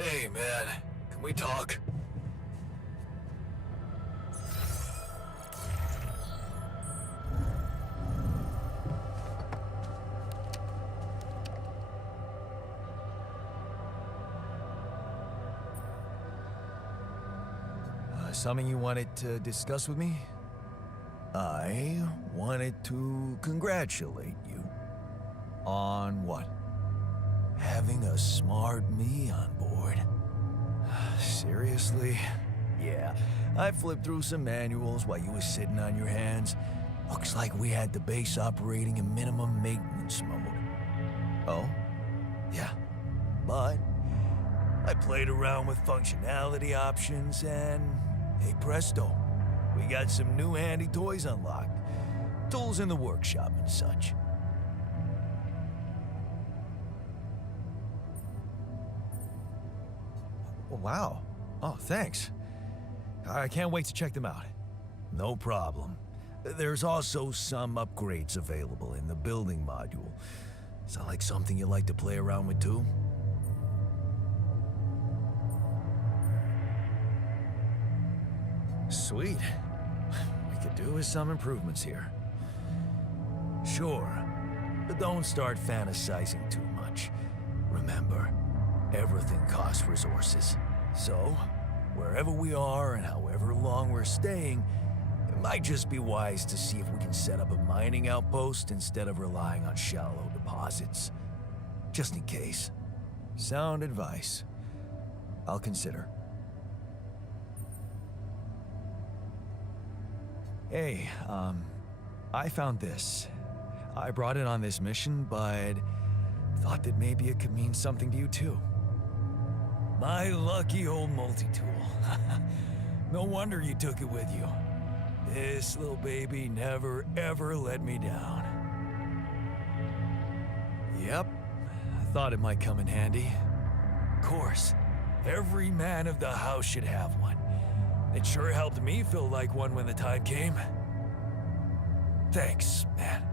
Hey, man. Can we talk? Something you wanted to discuss with me? I wanted to congratulate you. On what? Having a smart me on board. Seriously? Yeah, I flipped through some manuals while you were sitting on your hands. Looks like we had the base operating in minimum maintenance mode. Oh? Yeah. But I played around with functionality options and, hey presto, we got some new handy toys unlocked. Tools in the workshop and such. Wow. Oh, thanks. I can't wait to check them out. No problem. There's also some upgrades available in the building module. Sound like something you like to play around with too? Sweet. We could do with some improvements here. Sure, but don't start fantasizing too much. Remember, everything costs resources. So, wherever we are and however long we're staying, it might just be wise to see if we can set up a mining outpost instead of relying on shallow deposits. Just in case. Sound advice. I'll consider. Hey, I found this. I brought it on this mission, but thought that maybe it could mean something to you too. My lucky old multi-tool. No wonder you took it with you. This little baby never ever let me down. Yep, I thought it might come in handy. Of course, every man of the house should have one. It sure helped me feel like one when the time came. Thanks, man.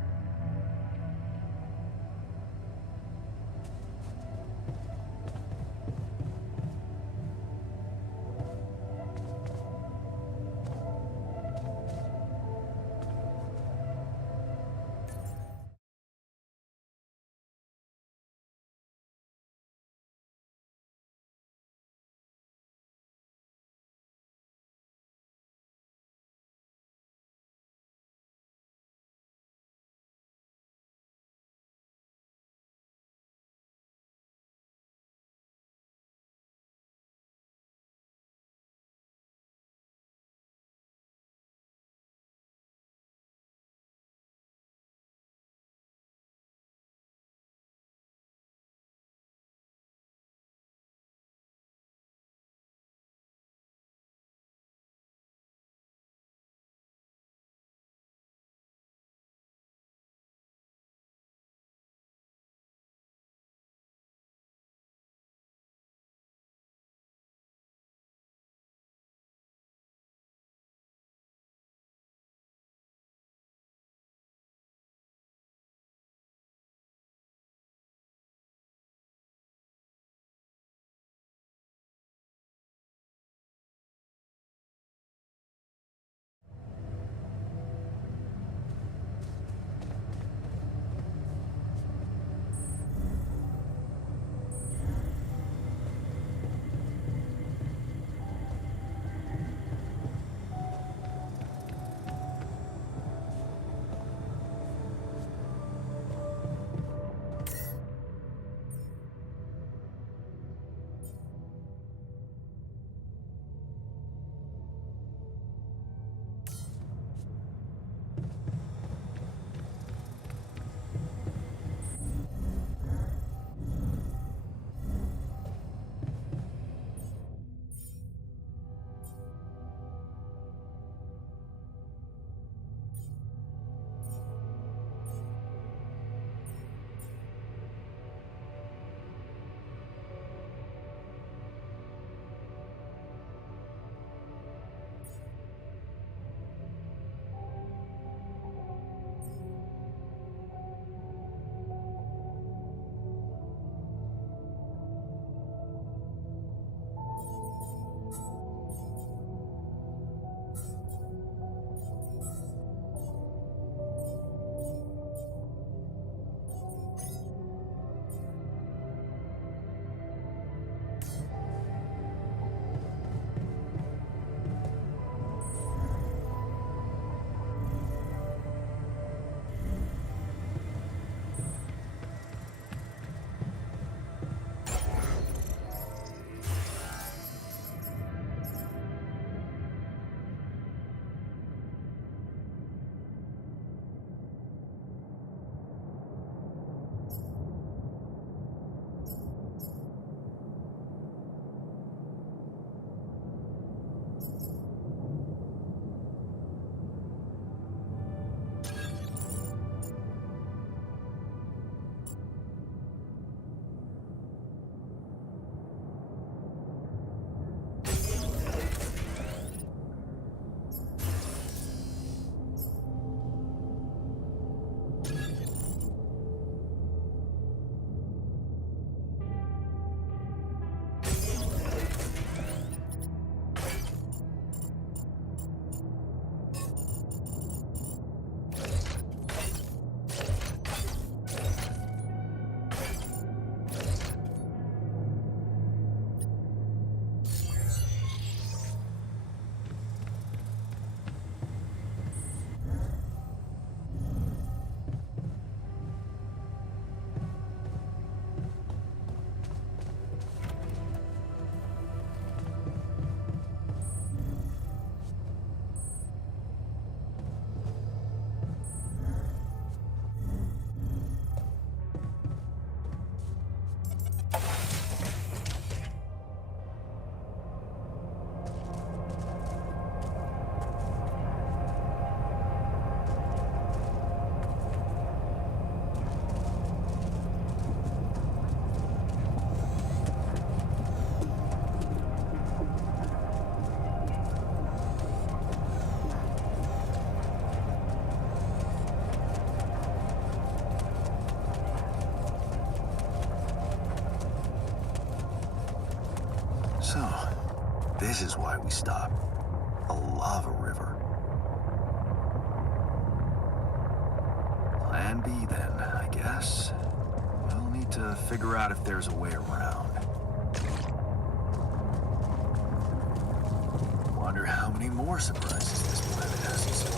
This is why we stopped. A lava river. Plan B then, I guess. We'll need to figure out if there's a way around. Wonder how many more surprises this planet has in store.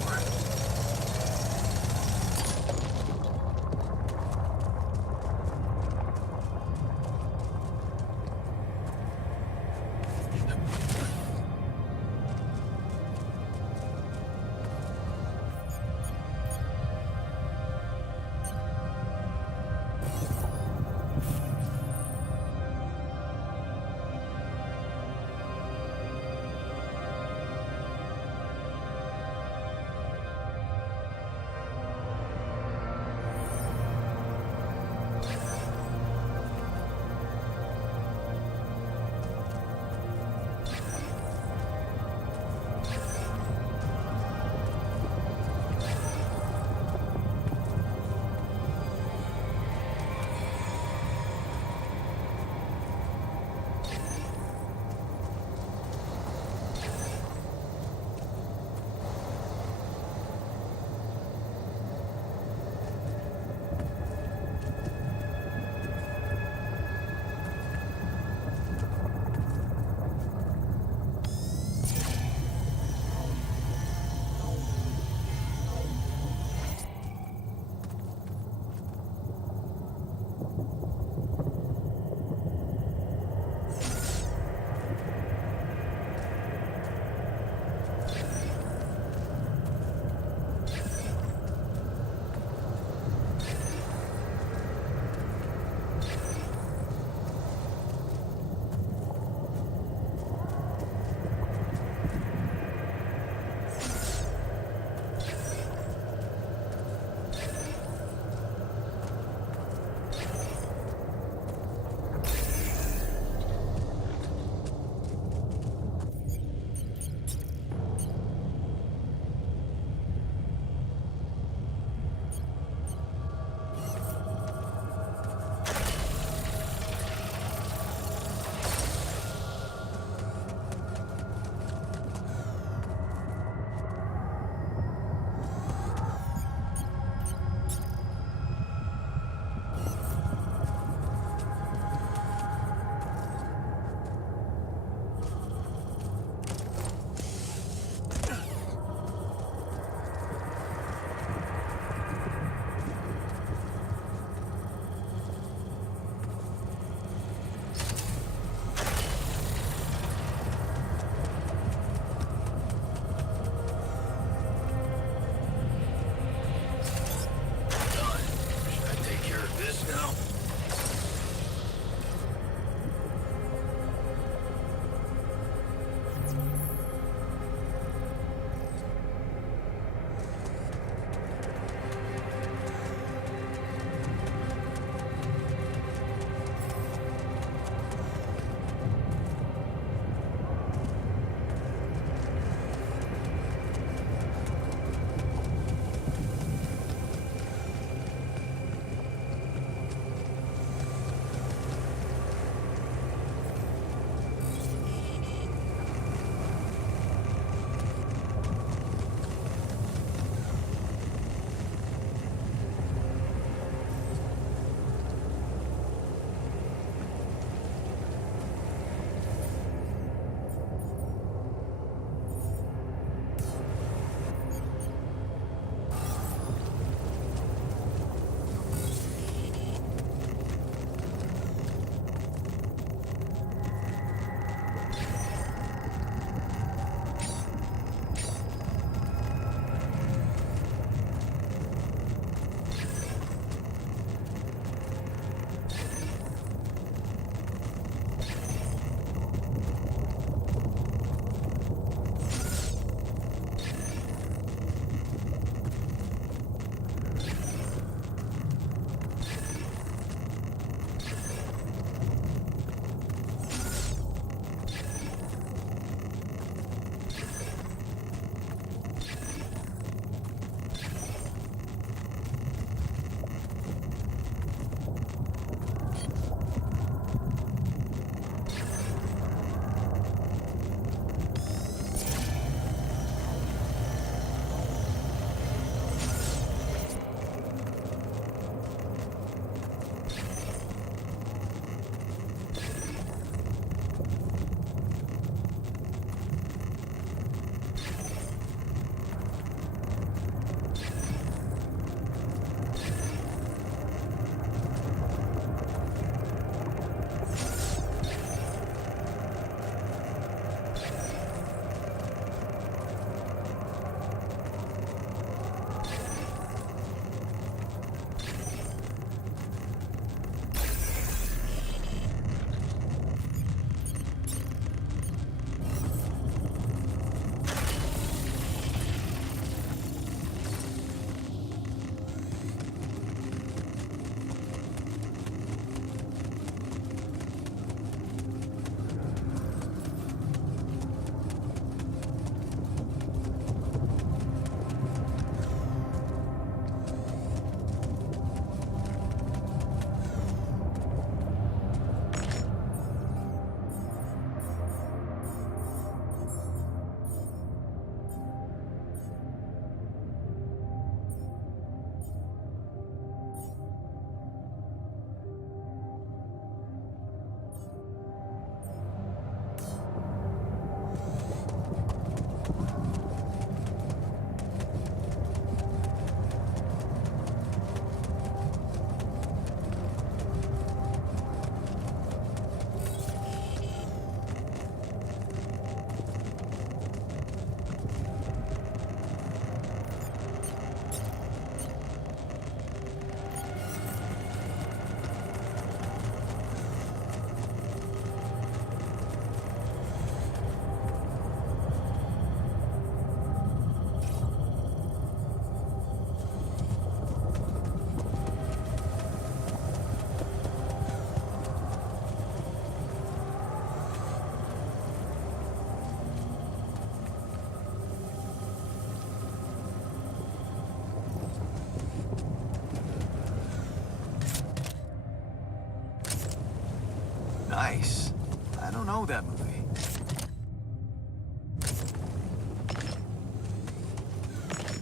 that movie.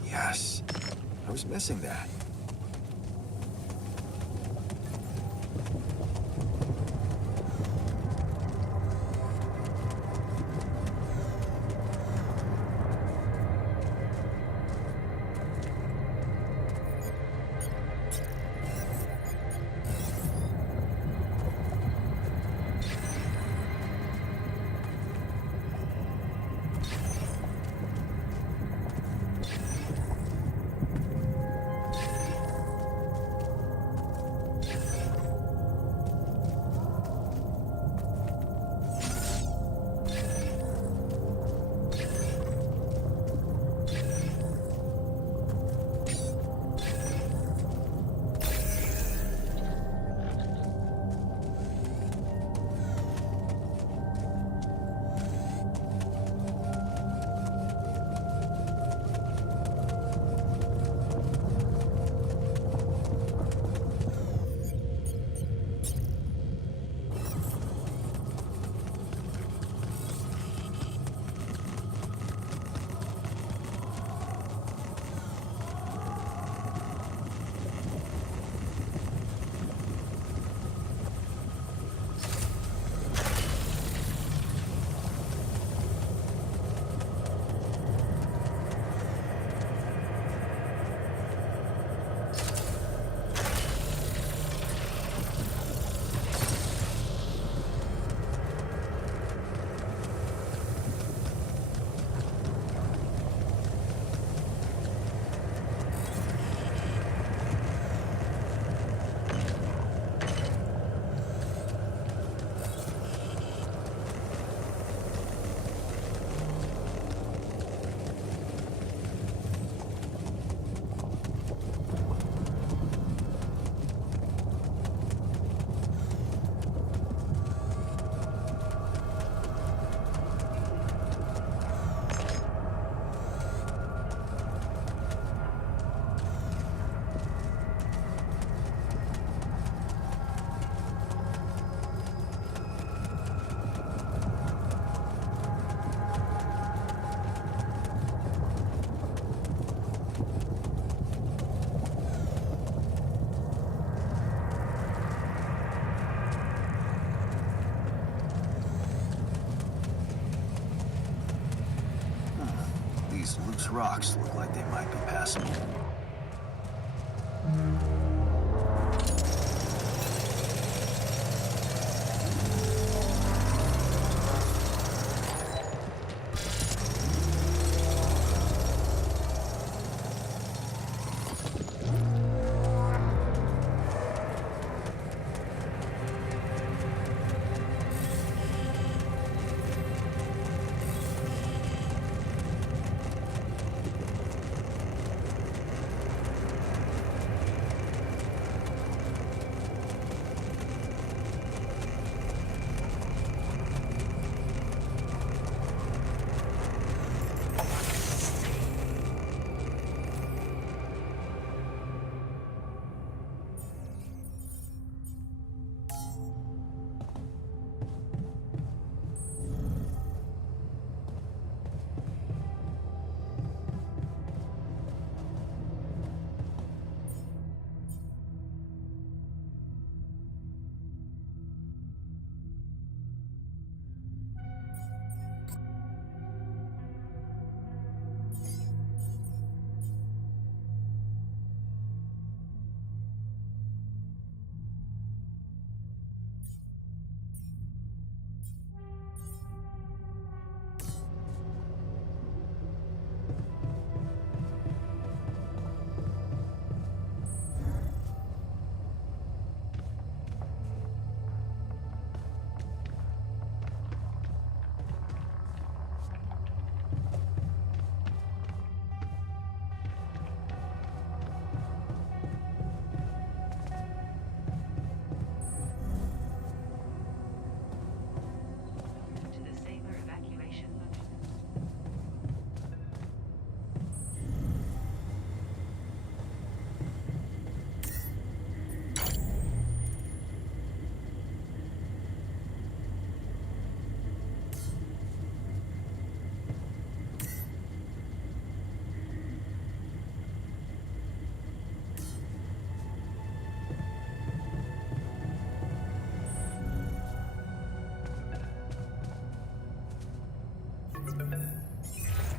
Yes. I was missing that. These loose rocks look like they might be passable.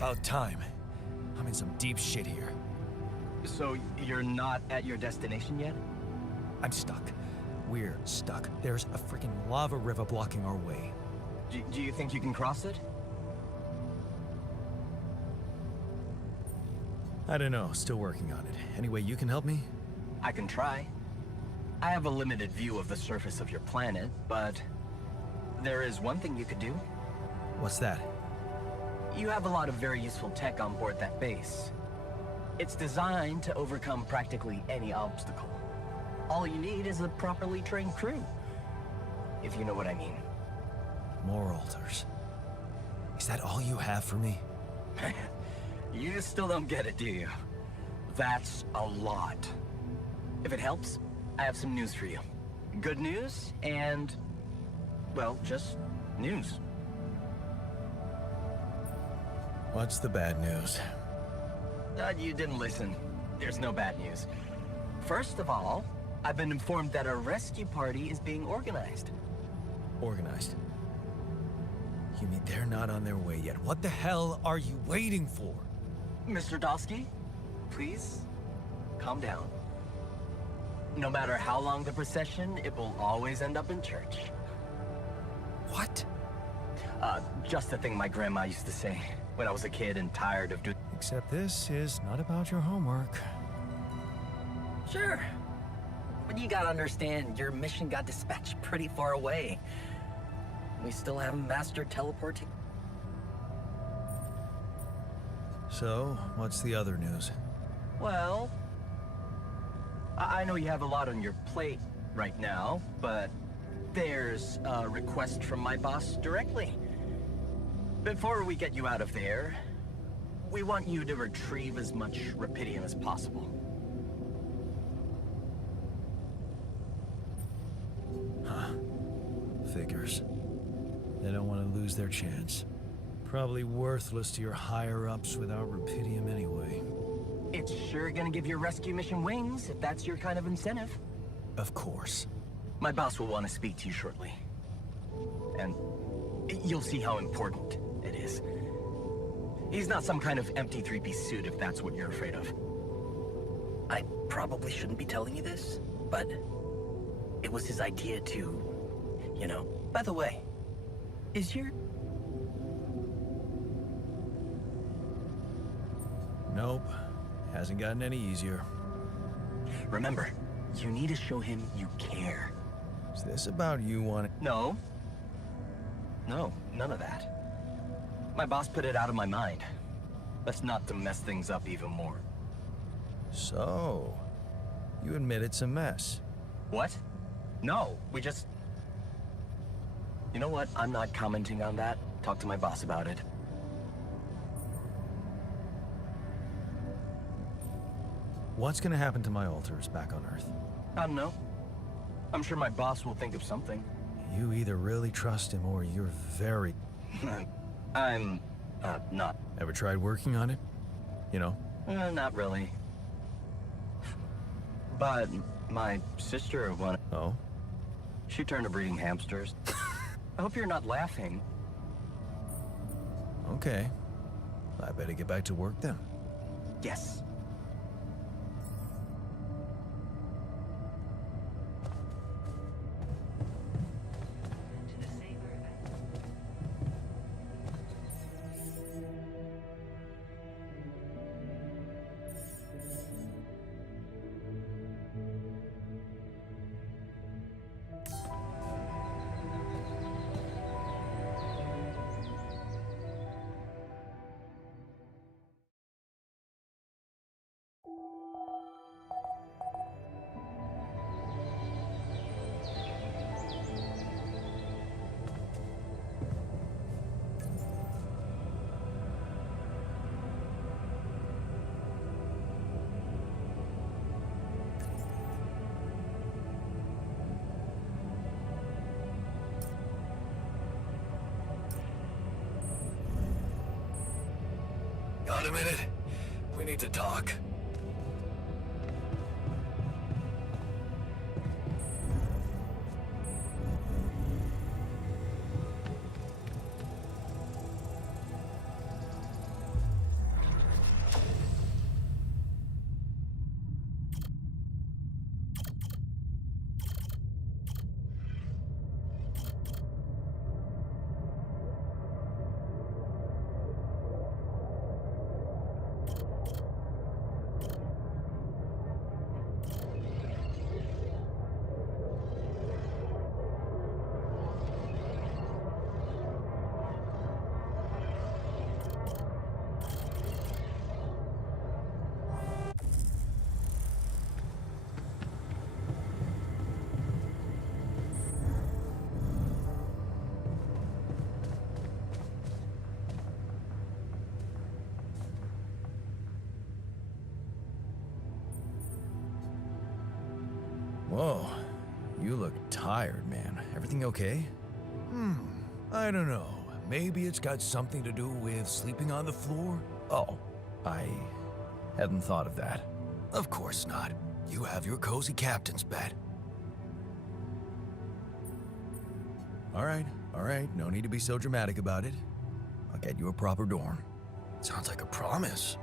About time. I'm in some deep shit here. So you're not at your destination yet? I'm stuck. We're stuck. There's a freaking lava river blocking our way. Do you think you can cross it? I don't know. Still working on it. Any way you can help me? I can try. I have a limited view of the surface of your planet, but there is one thing you could do. What's that? You have a lot of very useful tech on board that base. It's designed to overcome practically any obstacle. All you need is a properly trained crew, if you know what I mean. More altars. Is that all you have for me? You still don't get it, do you? That's a lot. If it helps, I have some news for you. Good news and, well, just news. What's the bad news? You didn't listen. There's no bad news. First of all, I've been informed that a rescue party is being organized. Organized? You mean they're not on their way yet? What the hell are you waiting for? Mr. Dosky, please, calm down. No matter how long the procession, it will always end up in church. What? Just a thing my grandma used to say when I was a kid and tired of doing... Except this is not about your homework. Sure. But you gotta understand, your mission got dispatched pretty far away. We still haven't mastered teleporting. So, what's the other news? Well, I know you have a lot on your plate right now, but there's a request from my boss directly. Before we get you out of there, we want you to retrieve as much Rapidium as possible. Huh. Figures. They don't want to lose their chance. Probably worthless to your higher-ups without Rapidium anyway. It's sure gonna give your rescue mission wings, if that's your kind of incentive. Of course. My boss will want to speak to you shortly. And you'll see how important it is. He's not some kind of empty three-piece suit if that's what you're afraid of. I probably shouldn't be telling you this, but it was his idea to, you know. By the way, is your... Nope. Hasn't gotten any easier. Remember, you need to show him you care. Is this about you wanting... No. No, none of that. My boss put it out of my mind. That's not to mess things up even more. So, you admit it's a mess. What? No, we just... You know what? I'm not commenting on that. Talk to my boss about it. What's gonna happen to my altars back on Earth? I don't know. I'm sure my boss will think of something. You either really trust him or you're very... I'm, not. Ever tried working on it? You know? Not really. But my sister wanted... Oh? She turned to breeding hamsters. I hope you're not laughing. Okay. I better get back to work then. Yes. Got a minute? We need to talk. Whoa, you look tired, man. Everything okay? I don't know. Maybe it's got something to do with sleeping on the floor? Oh, I hadn't thought of that. Of course not. You have your cozy captain's bed. All right. No need to be so dramatic about it. I'll get you a proper dorm. Sounds like a promise.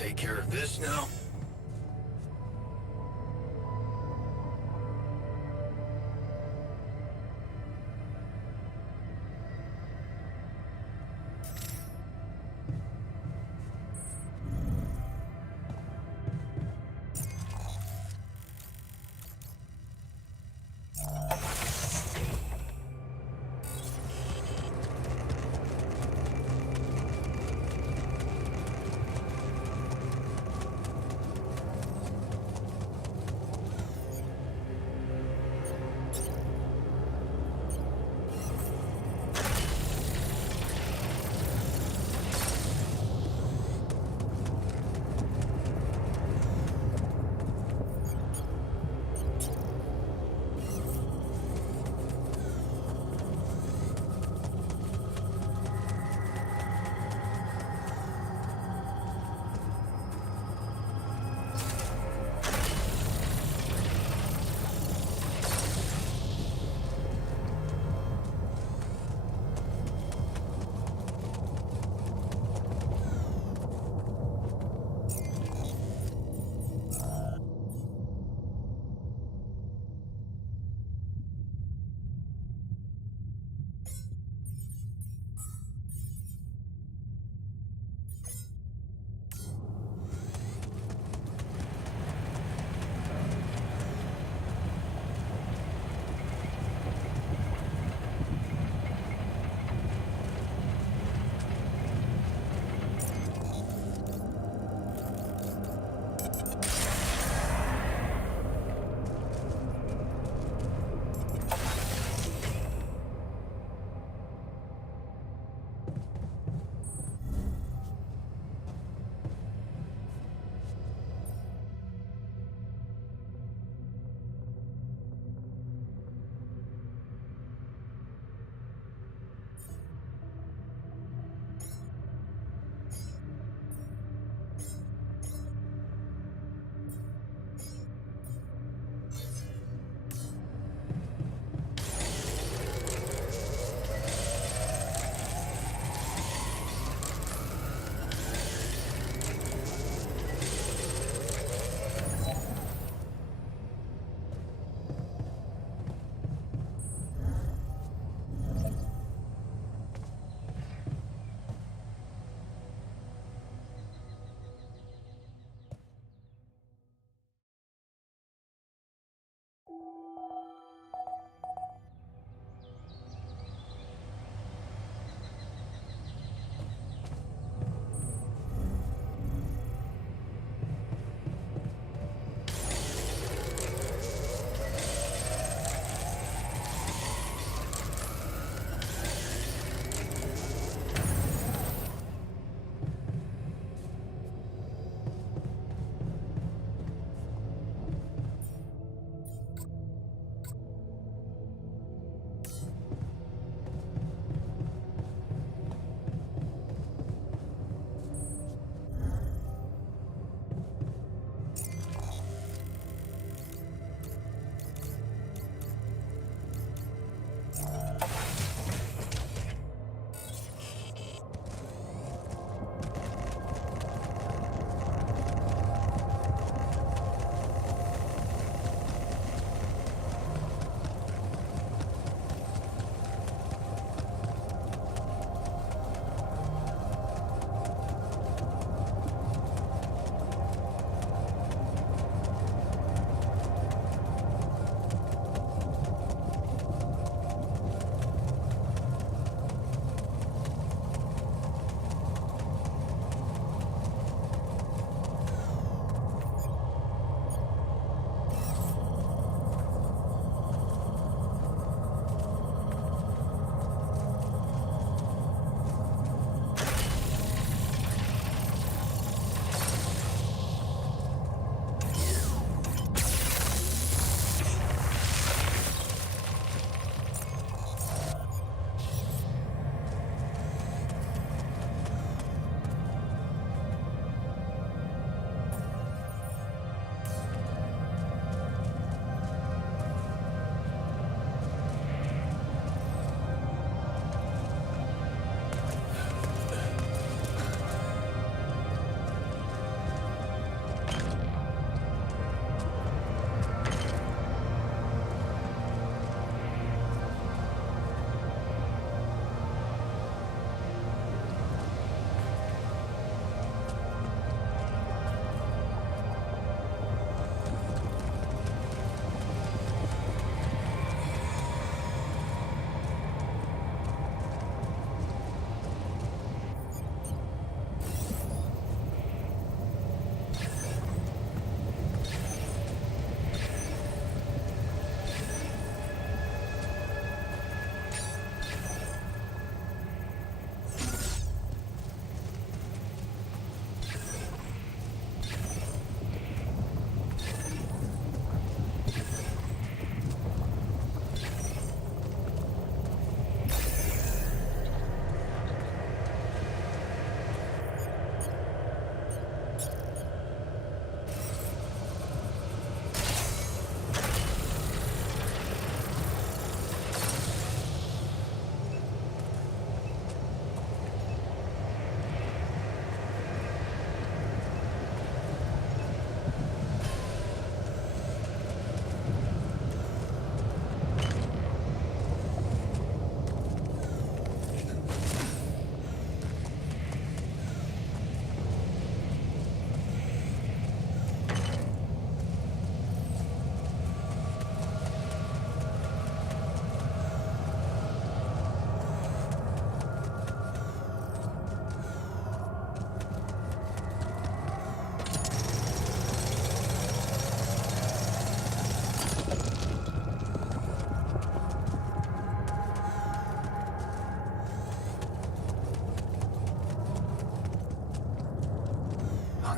take care of this now?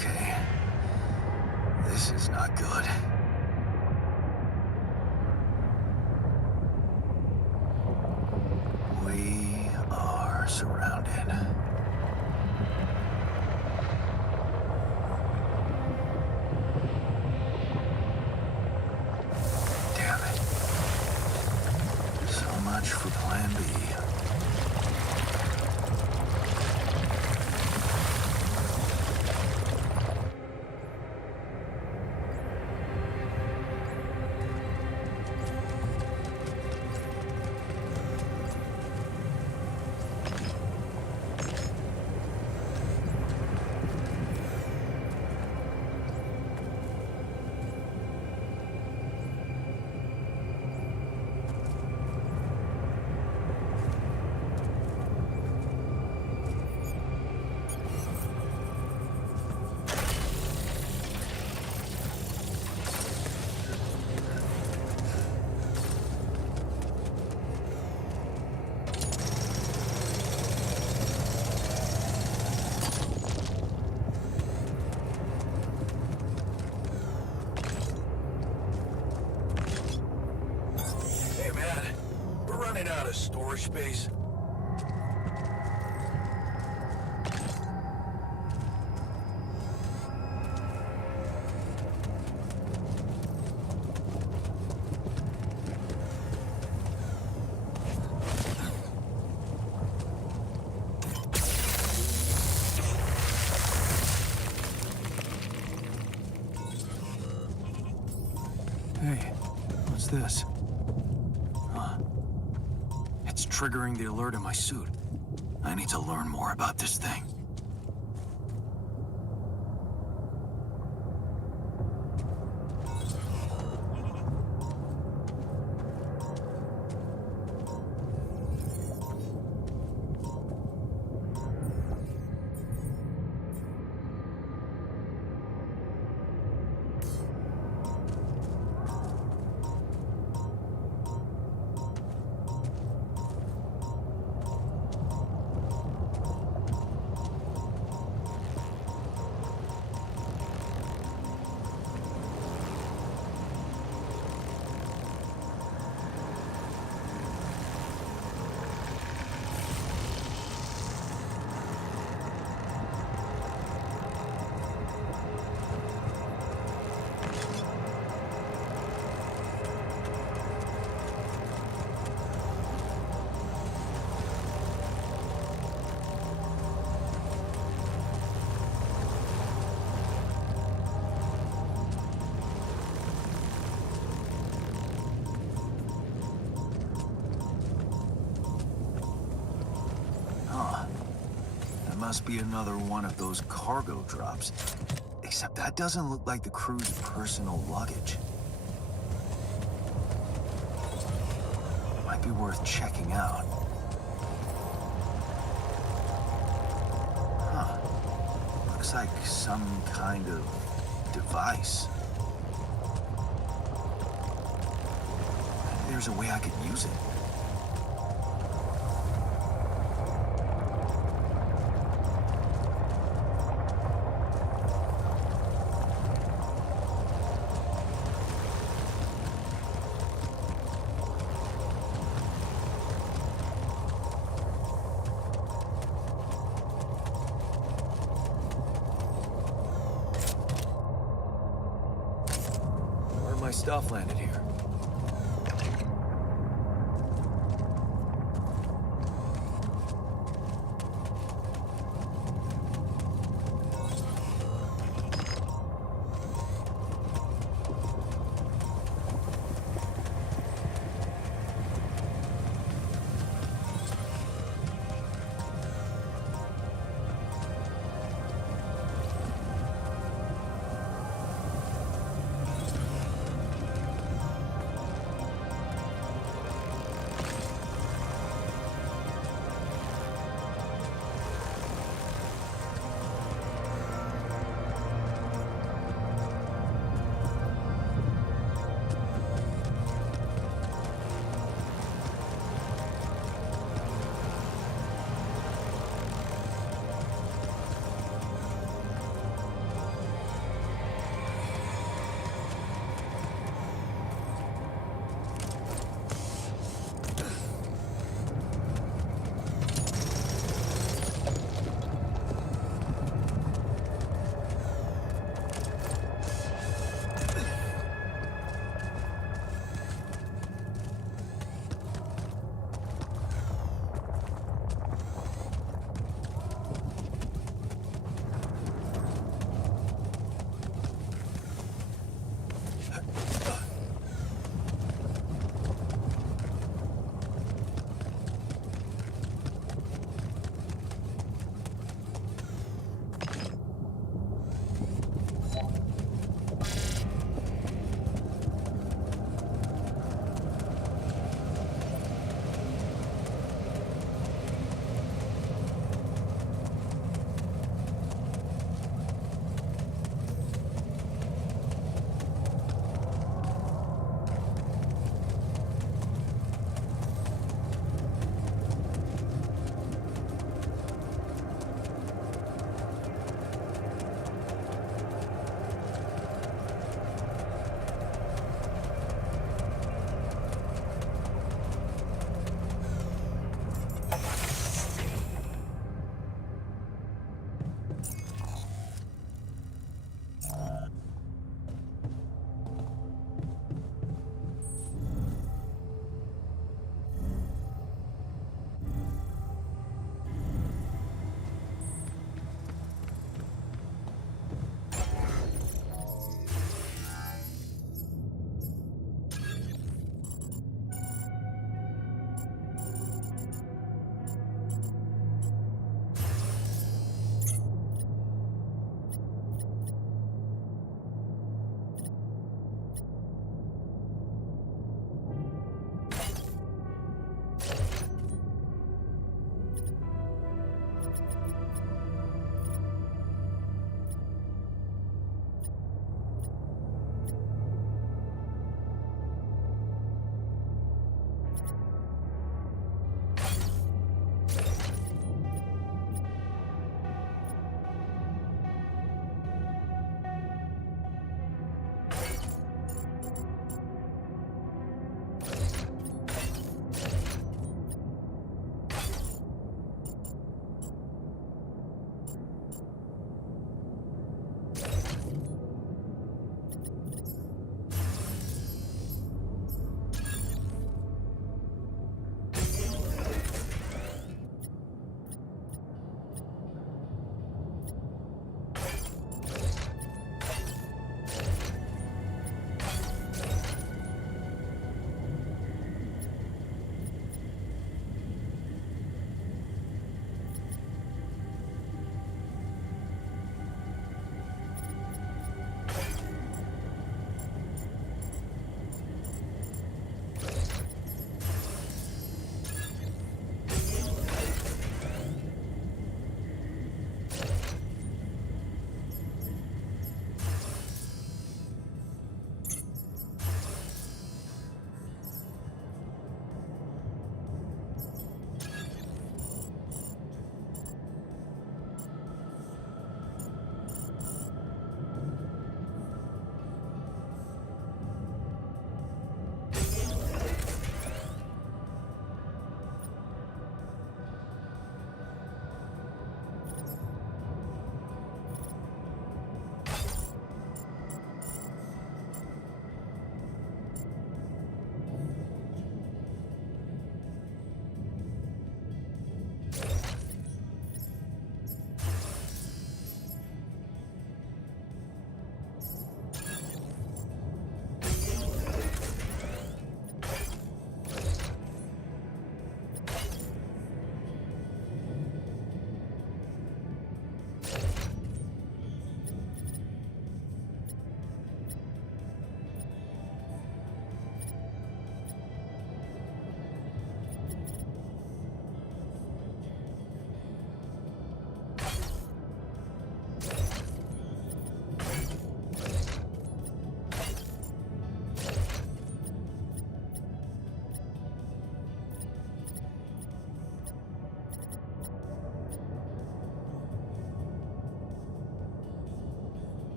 Okay. This is not good. We are surrounded. Damn it. So much for Plan B. Hey, man. We're running out of storage space. Hey, what's this? Huh. It's triggering the alert in my suit. I need to learn more about this thing. Must be another one of those cargo drops. Except that doesn't look like the crew's personal luggage. Might be worth checking out. Huh. Looks like some kind of device. Maybe there's a way I could use it. My stuff landed here.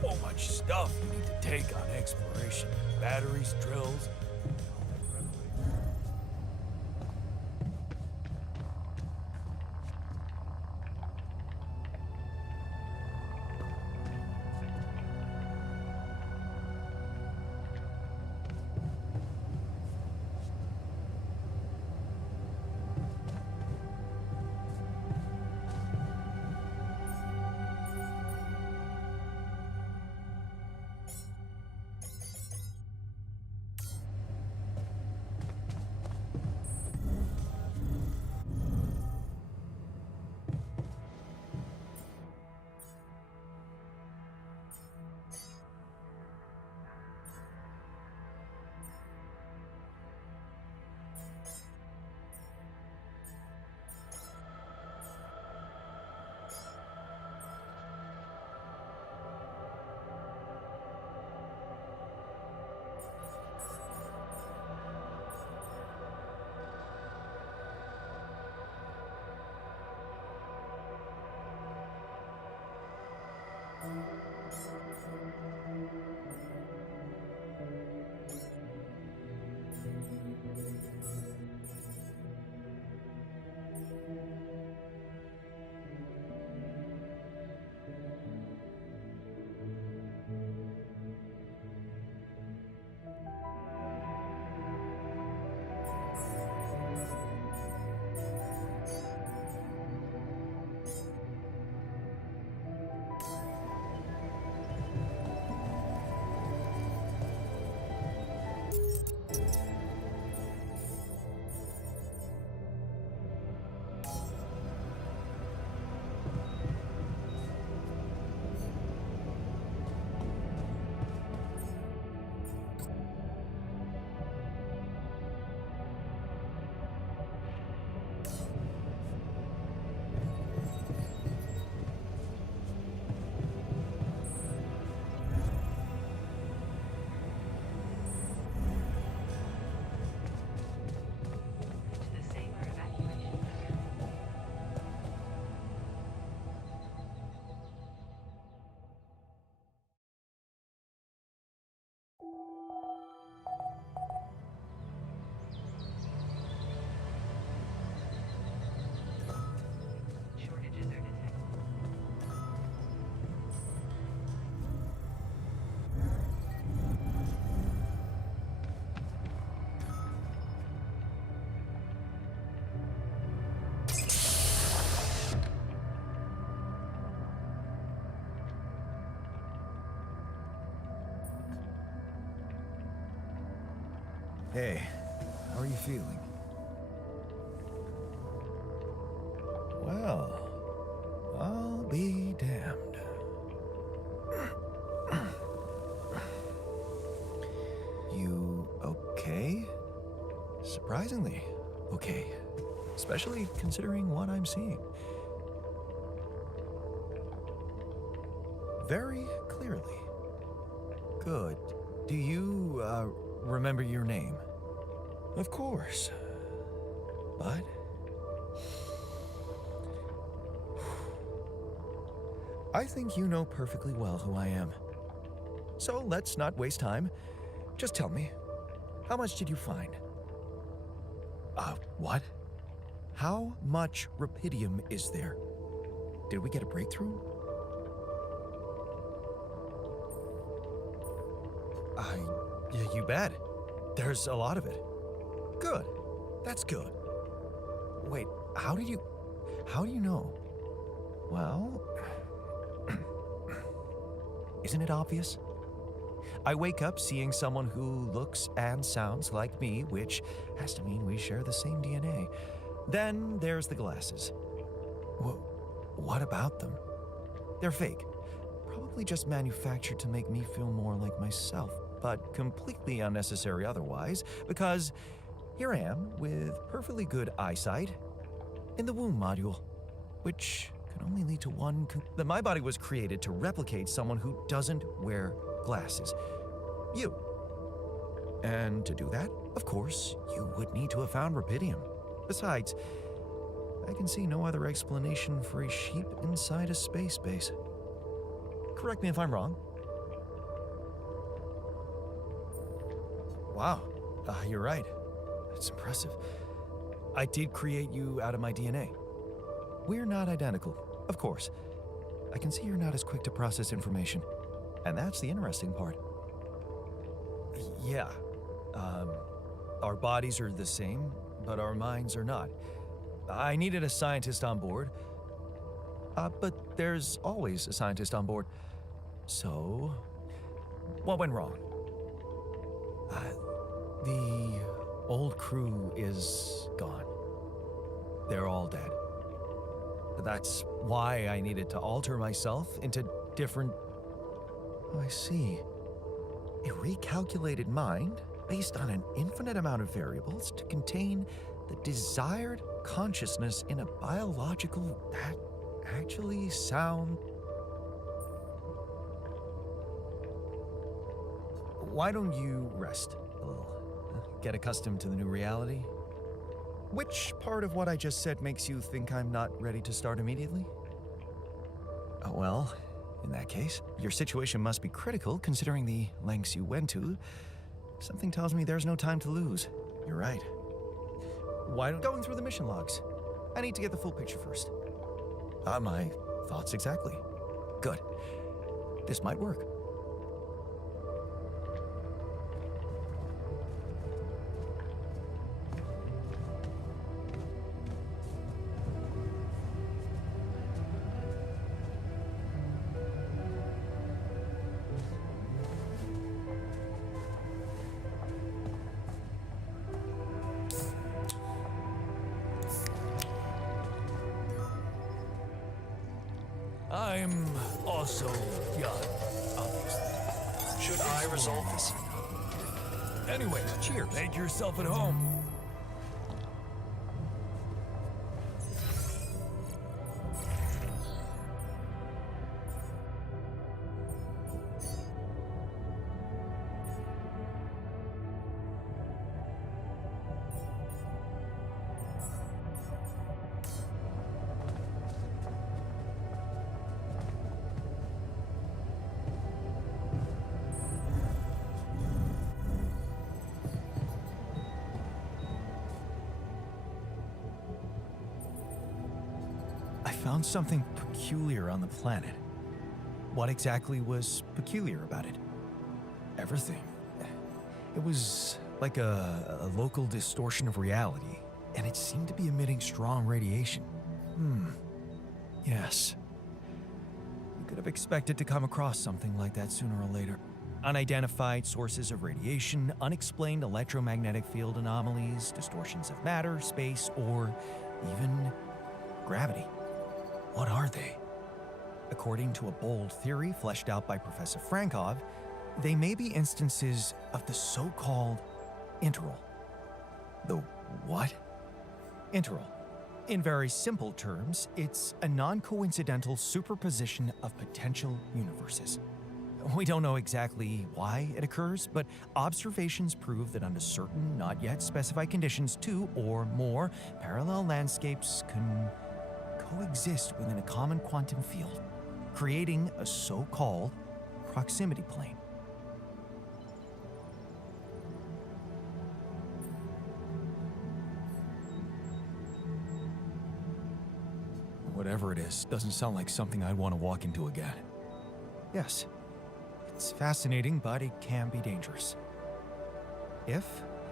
So much stuff you need to take on exploration. Batteries, drills. Hey, how are you feeling? Well, I'll be damned. You okay? Surprisingly okay. Especially considering what I'm seeing. Very clearly. Good. Do you, remember your name? Of course. But... I think you know perfectly well who I am. So let's not waste time. Just tell me, how much did you find? What? How much rupidium is there? Did we get a breakthrough? Yeah, you bet. There's a lot of it. Good. That's good. Wait, how do you know? Well, isn't it obvious? I wake up seeing someone who looks and sounds like me, which has to mean we share the same DNA. Then there's the glasses. What about them? They're fake. Probably just manufactured to make me feel more like myself, but completely unnecessary otherwise, because here I am with perfectly good eyesight in the womb module, which can only lead to one that my body was created to replicate someone who doesn't wear glasses. You. And to do that, of course, you would need to have found rupidium. Besides, I can see no other explanation for a sheep inside a space base. Correct me if I'm wrong. Wow, you're right. It's impressive. I did create you out of my DNA. We're not identical, of course. I can see you're not as quick to process information. And that's the interesting part. Yeah. Our bodies are the same, but our minds are not. I needed a scientist on board. But there's always a scientist on board. So, what went wrong? The old crew is gone. They're all dead. That's why I needed to alter myself into different... Oh, I see. A recalculated mind based on an infinite amount of variables to contain the desired consciousness in a biological... That actually sound... Why don't you rest a little? Get accustomed to the new reality? Which part of what I just said makes you think I'm not ready to start immediately? Well, in that case, your situation must be critical considering the lengths you went to. Something tells me there's no time to lose. You're right. Why don't going through the mission logs? I need to get the full picture first. My thoughts exactly. Good. This might work. I'm also young, obviously. Should I resolve this? Anyway, cheers. Make yourself at home. I found something peculiar on the planet. What exactly was peculiar about it? Everything. It was like a local distortion of reality, and it seemed to be emitting strong radiation. Yes. You could have expected to come across something like that sooner or later. Unidentified sources of radiation, unexplained electromagnetic field anomalies, distortions of matter, space, or even gravity. What are they? According to a bold theory fleshed out by Professor Frankov, they may be instances of the so-called interval. The what? Interval. In very simple terms, it's a non-coincidental superposition of potential universes. We don't know exactly why it occurs, but observations prove that under certain, not yet specified conditions, two or more parallel landscapes can coexist within a common quantum field, creating a so-called proximity plane. Whatever it is, doesn't sound like something I'd want to walk into again. Yes, it's fascinating, but it can be dangerous. If,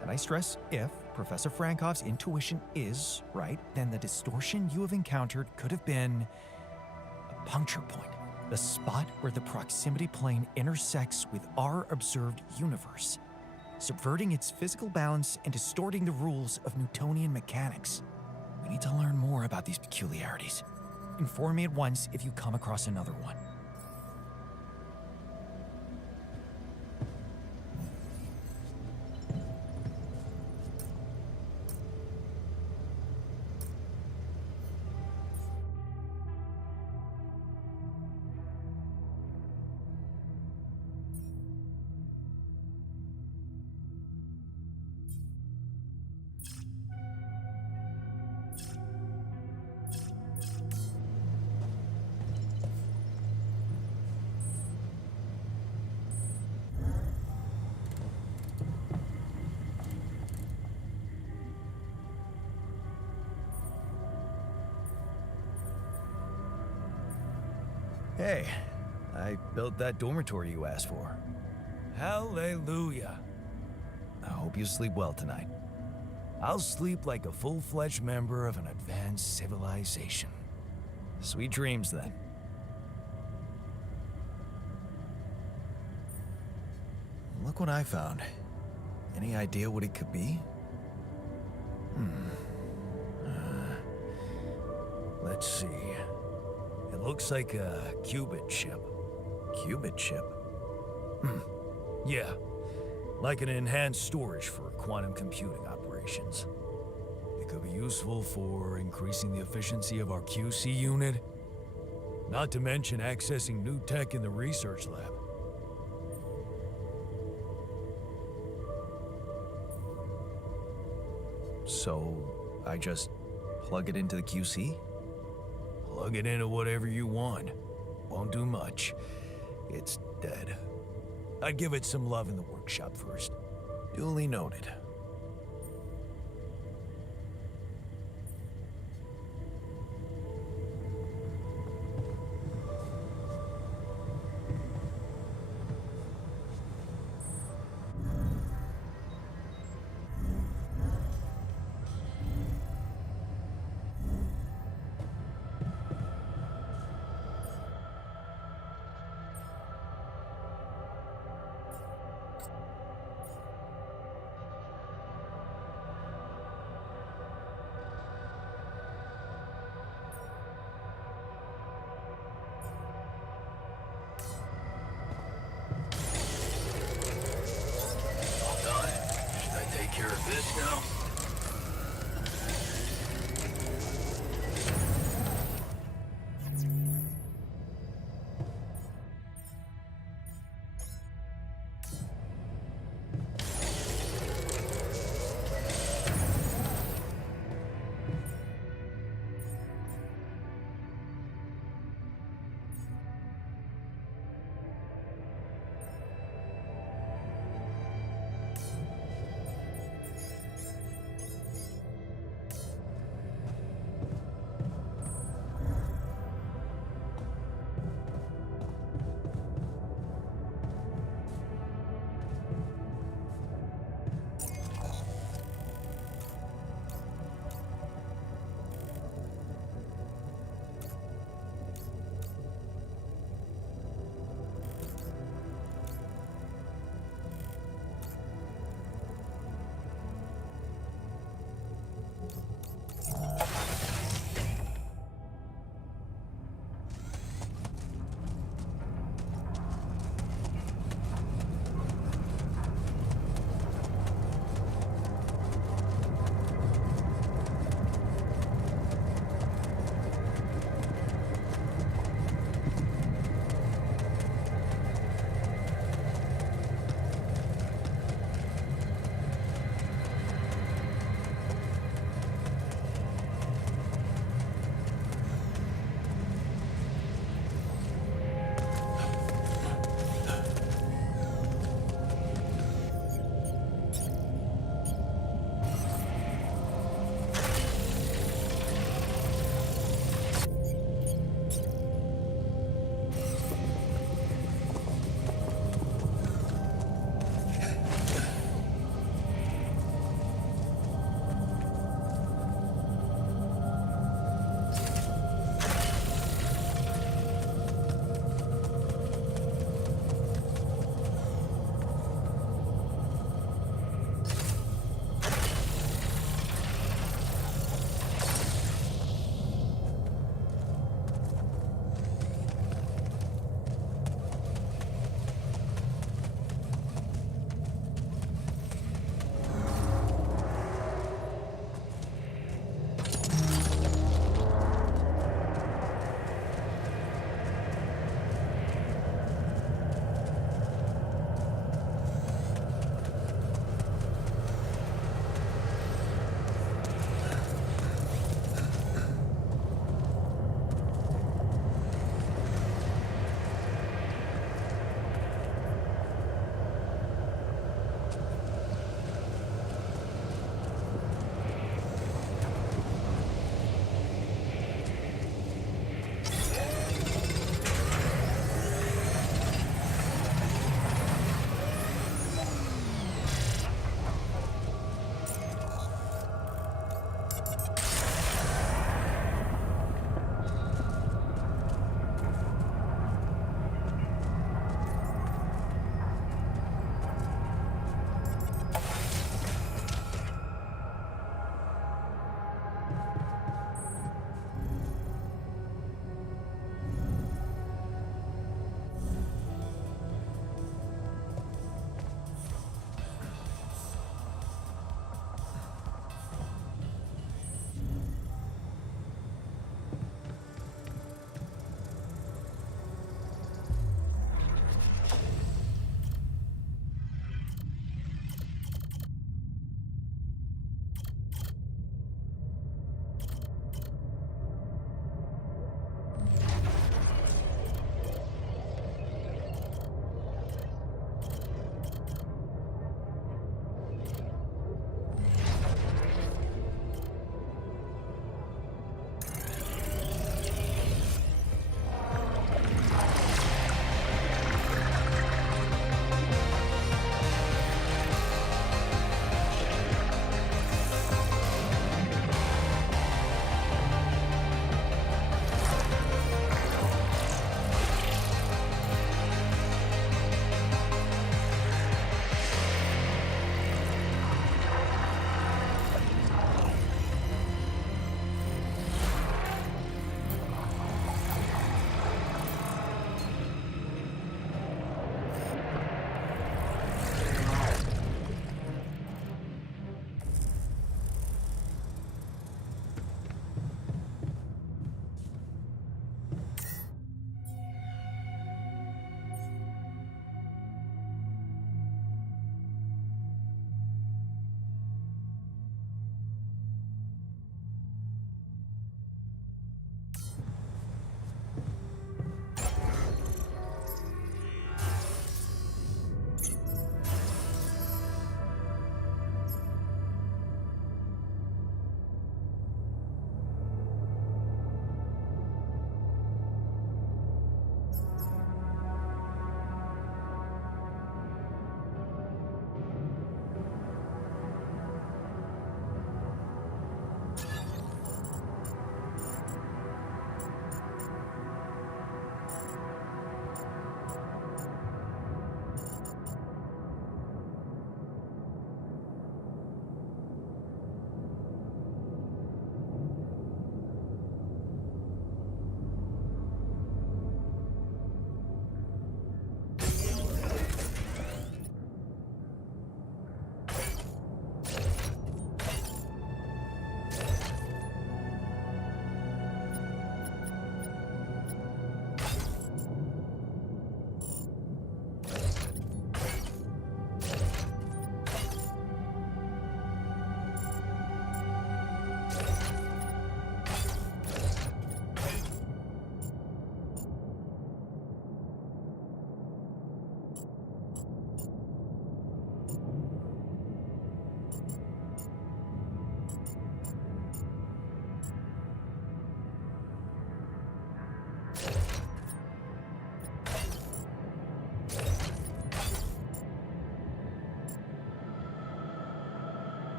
and I stress if, Professor Frankov's intuition is right, then the distortion you have encountered could have been a puncture point, the spot where the proximity plane intersects with our observed universe, subverting its physical balance and distorting the rules of Newtonian mechanics. We need to learn more about these peculiarities. Inform me at once if you come across another one. Hey, I built that dormitory you asked for. Hallelujah. I hope you sleep well tonight. I'll sleep like a full-fledged member of an advanced civilization. Sweet dreams, then. Look what I found. Any idea what it could be? Let's see. It looks like a qubit chip. Qubit chip? Yeah. Like an enhanced storage for quantum computing operations. It could be useful for increasing the efficiency of our QC unit. Not to mention accessing new tech in the research lab. So, I just plug it into the QC? Plug it into whatever you want. Won't do much. It's dead. I'd give it some love in the workshop first. Duly noted.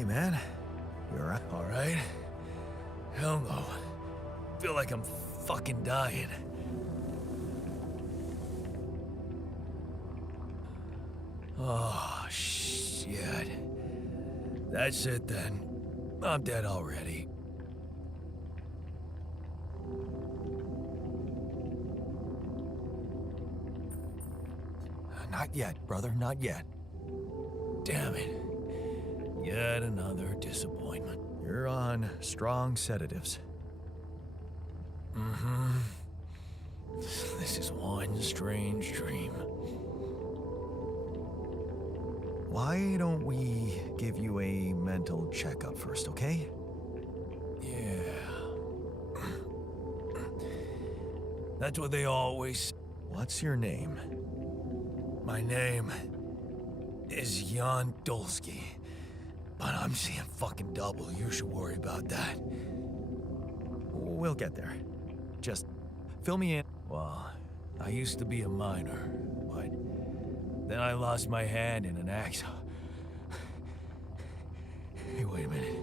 Hey, man. You're all right? Hell no. Feel like I'm fucking dying. Oh, shit. That's it then. I'm dead already. Not yet, brother, not yet. Damn it. Yet another disappointment. You're on strong sedatives. Mm-hmm. This is one strange dream. Why don't we give you a mental checkup first, okay? Yeah. That's what they always... What's your name? My name is Jan Dolsky, but I'm seeing fucking double. You should worry about that. We'll get there. Just fill me in. Well, I used to be a miner, but then I lost my hand in an accident. Hey, wait a minute.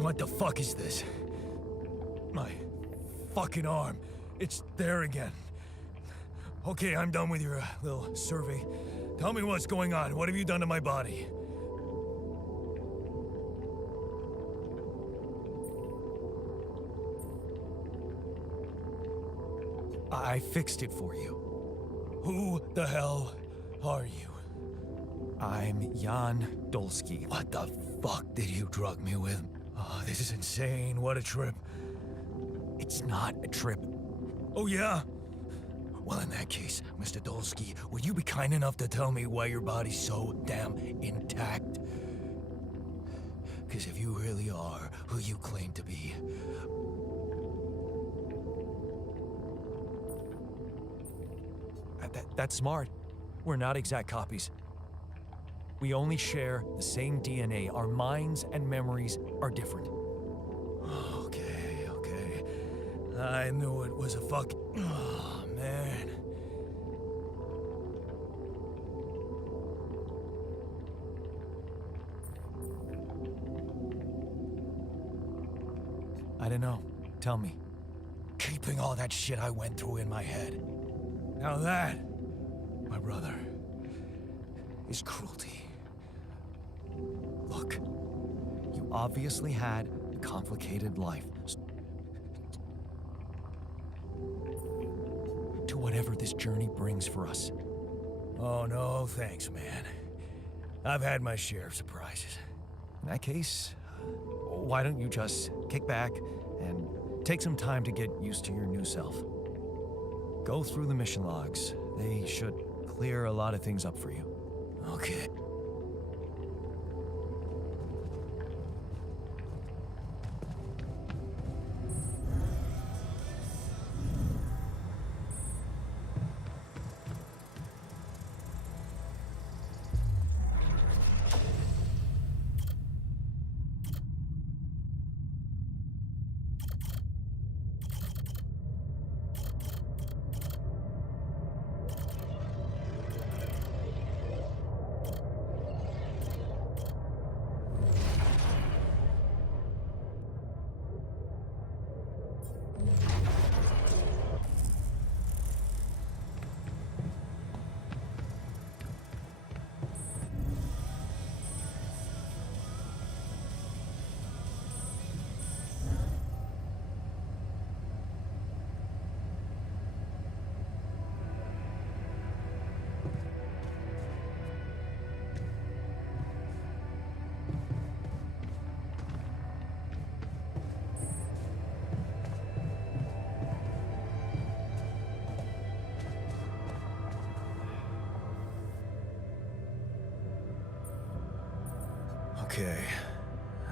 What the fuck is this? My fucking arm. It's there again. Okay, I'm done with your little survey. Tell me what's going on. What have you done to my body? I fixed it for you. Who the hell are you? I'm Jan Dolsky. What the fuck did you drug me with? Oh, this is insane. What a trip. It's not a trip. Oh, yeah? Well, in that case, Mr. Dolsky, would you be kind enough to tell me why your body's so damn intact? Because if you really are who you claim to be... That's smart. We're not exact copies. We only share the same DNA. Our minds and memories are different. Okay. I knew it was a fuck... Oh, man. I don't know. Tell me. Keeping all that shit I went through in my head. Now that, my brother, is cruelty. Look, you obviously had a complicated life. To whatever this journey brings for us. Oh, no, thanks, man. I've had my share of surprises. In that case, why don't you just kick back and take some time to get used to your new self? Go through the mission logs. They should clear a lot of things up for you. Okay. Okay.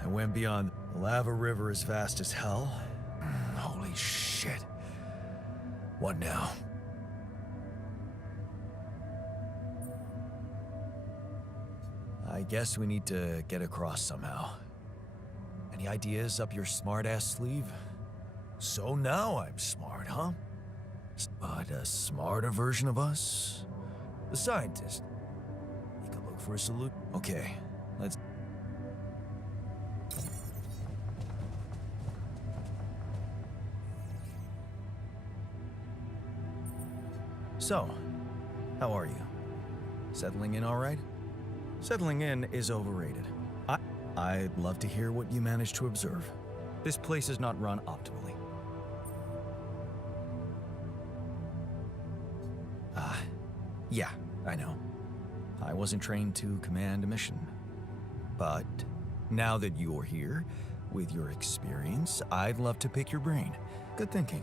I went beyond the lava river as fast as hell. Holy shit. What now? I guess we need to get across somehow. Any ideas up your smart-ass sleeve? So now I'm smart, huh? But a smarter version of us? The scientist. He could look for a solution. Okay, let's... So, how are you? Settling in all right? Settling in is overrated. I'd love to hear what you managed to observe. This place is not run optimally. Yeah, I know. I wasn't trained to command a mission. But now that you're here, with your experience, I'd love to pick your brain. Good thinking.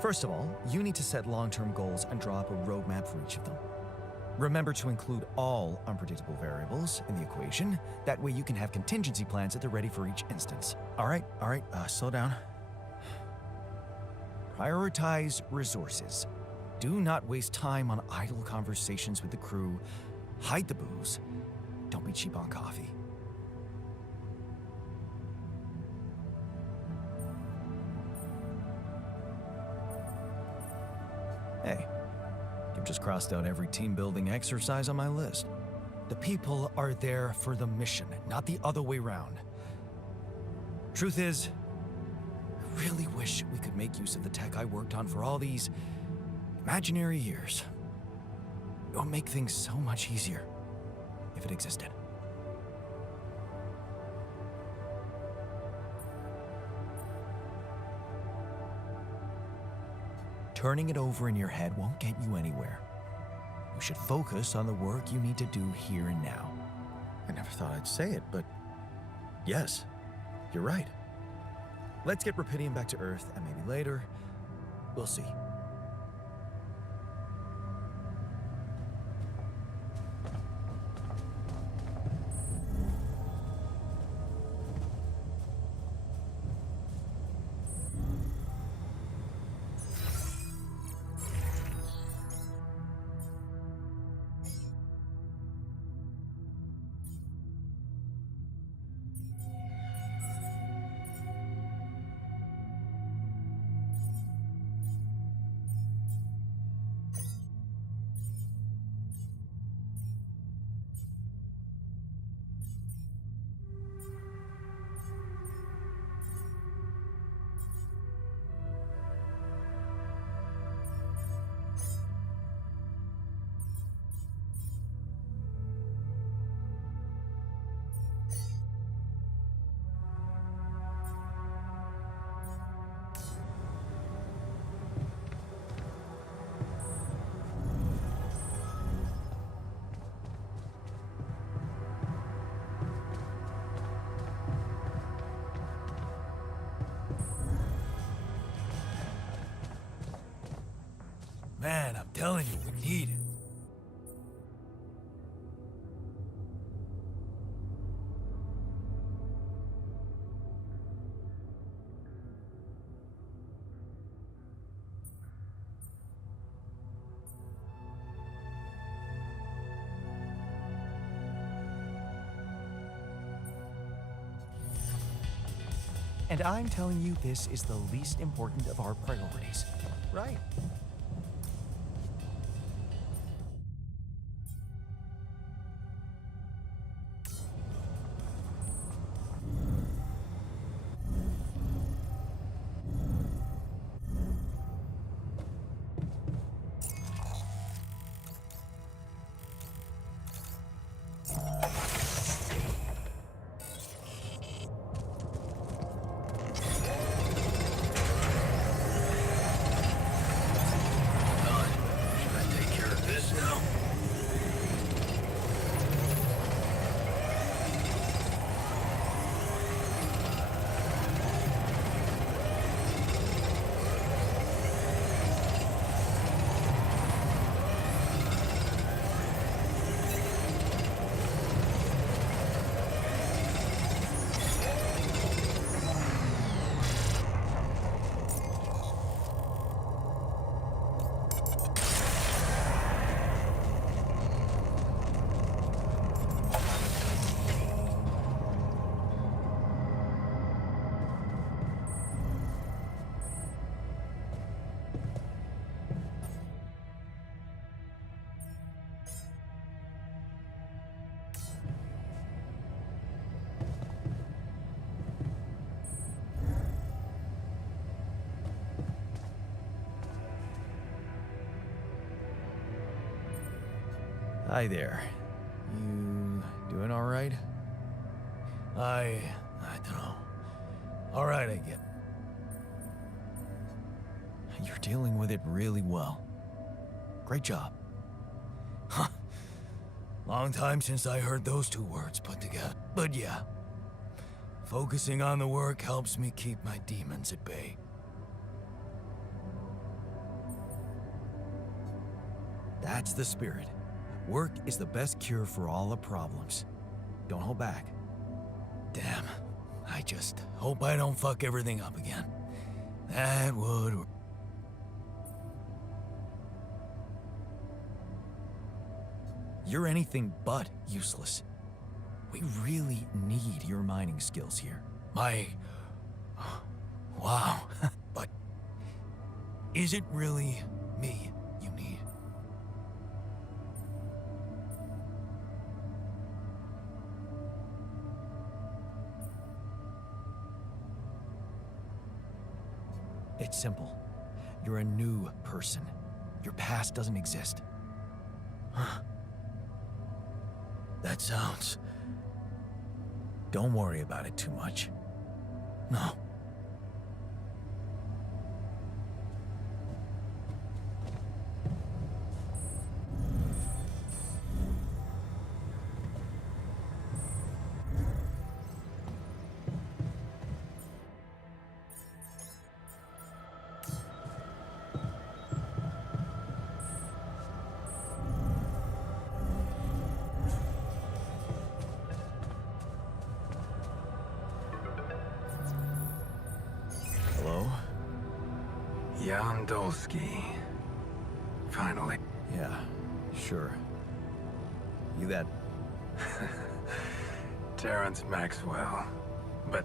First of all, you need to set long-term goals and draw up a roadmap for each of them. Remember to include all unpredictable variables in the equation. That way you can have contingency plans at the ready for each instance. All right, slow down. Prioritize resources. Do not waste time on idle conversations with the crew. Hide the booze. Don't be cheap on coffee. Hey, you've just crossed out every team-building exercise on my list. The people are there for the mission, not the other way around. Truth is, I really wish we could make use of the tech I worked on for all these imaginary years. It would make things so much easier if it existed. Turning it over in your head won't get you anywhere. You should focus on the work you need to do here and now. I never thought I'd say it, but yes, you're right. Let's get Rapidium back to Earth, and maybe later, we'll see. Man, I'm telling you, we need it. And I'm telling you this is the least important of our priorities. Right. Hi there. You doing all right? I don't know. All right, I get it. You're dealing with it really well. Great job. Huh. Long time since I heard those two words put together. But yeah, focusing on the work helps me keep my demons at bay. That's the spirit. Work is the best cure for all the problems. Don't hold back. Damn, I just hope I don't fuck everything up again. That would... You're anything but useless. We really need your mining skills here. Wow. But is it really me you need? It's simple. You're a new person. Your past doesn't exist. Huh. That sounds... Don't worry about it too much. No. Hello? Jan Dolsky. Finally. Yeah, sure. You that... Terrence Maxwell. But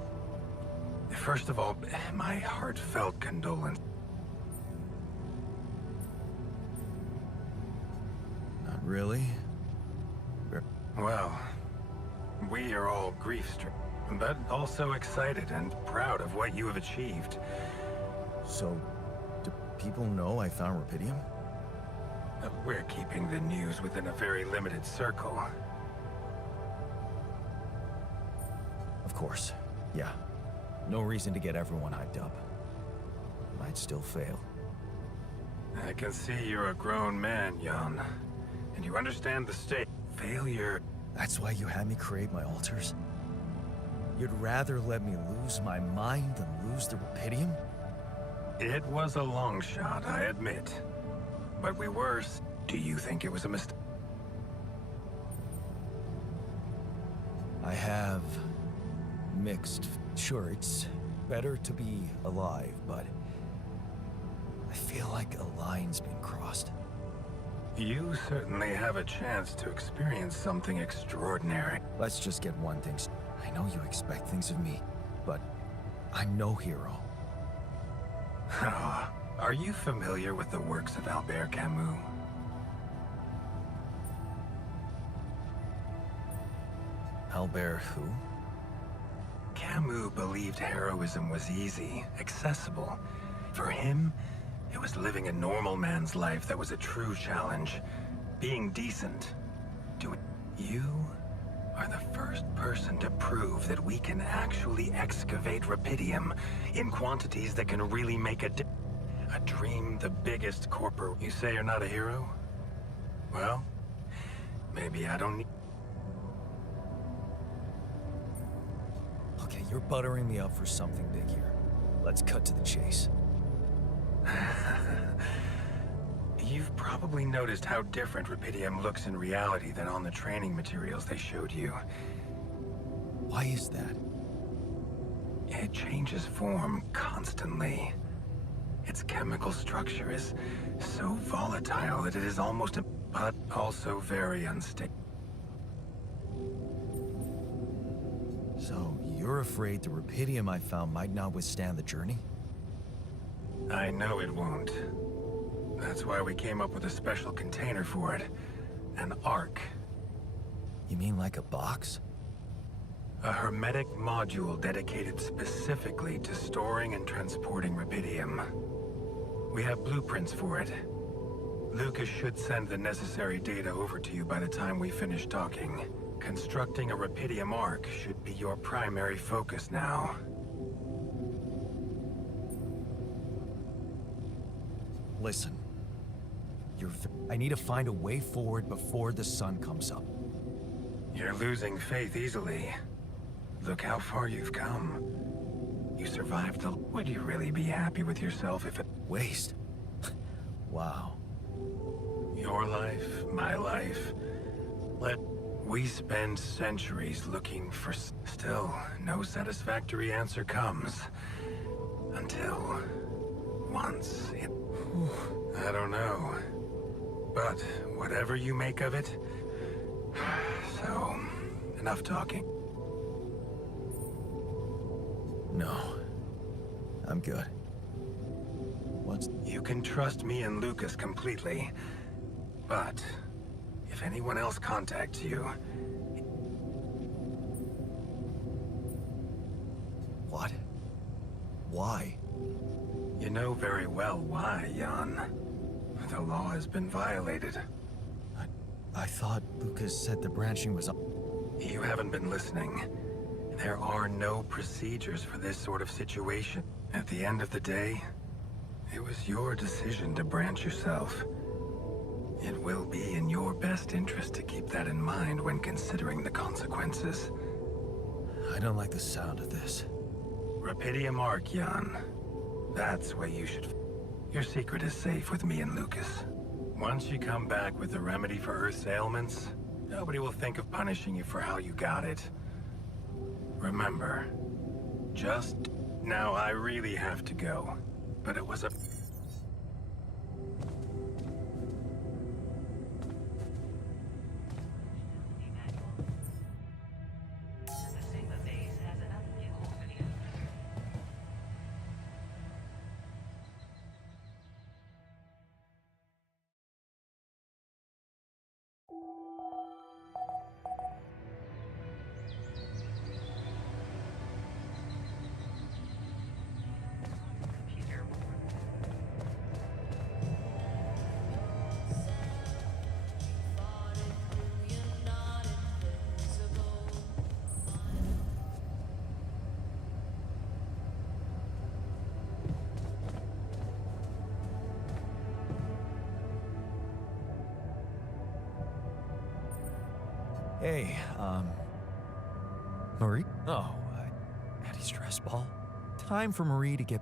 first of all, my heartfelt condolence. Not really. Well, we are all grief-stricken, but also excited and proud of what you have achieved. So, do people know I found Rupidium? We're keeping the news within a very limited circle. Of course. Yeah. No reason to get everyone hyped up. Might still fail. I can see you're a grown man, Jan. And you understand the state. Failure. That's why you had me create my altars? You'd rather let me lose my mind than lose the Rupidium? It was a long shot, I admit. But we were... Do you think it was a mistake? I have... mixed... Sure, it's better to be alive, but... I feel like a line's been crossed. You certainly have a chance to experience something extraordinary. Let's just get one thing. I know you expect things of me, but I'm no hero. Are you familiar with the works of Albert Camus? Albert who? Camus believed heroism was easy, accessible. For him, it was living a normal man's life that was a true challenge. Being decent. You are the first person to prove that we can actually excavate Rupidium in quantities that can really make a dream the biggest corporate. You say you're not a hero? Well, maybe I don't need... Okay, you're buttering me up for something big here. Let's cut to the chase. You've probably noticed how different Rupidium looks in reality than on the training materials they showed you. Why is that? It changes form constantly. Its chemical structure is so volatile that it is almost but also very unstable. So, you're afraid the Rupidium I found might not withstand the journey? I know it won't. That's why we came up with a special container for it. An Ark. You mean like a box? A hermetic module dedicated specifically to storing and transporting Rupidium. We have blueprints for it. Lucas should send the necessary data over to you by the time we finish talking. Constructing a Rapidium Arc should be your primary focus now. Listen. I need to find a way forward before the sun comes up. You're losing faith easily. Look how far you've come. You survived the... Would you really be happy with yourself if it... Waste? Wow. Your life, my life. We spend centuries looking for... Still, no satisfactory answer comes. Until... once it... I don't know. But whatever you make of it... So, enough talking. No. I'm good. You can trust me and Lucas completely. But, if anyone else contacts you... What? Why? You know very well why, Jan. The law has been violated. I thought Lucas said the branching was... You haven't been listening. There are no procedures for this sort of situation. At the end of the day, it was your decision to branch yourself. It will be in your best interest to keep that in mind when considering the consequences. I don't like the sound of this. Rapidium Arc, Jan. That's where you should... Your secret is safe with me and Lucas. Once you come back with a remedy for Earth's ailments, nobody will think of punishing you for how you got it. Remember, just... Now I really have to go, but it was a... Hey, Marie? Oh, anti-stress ball. Time for Marie to get...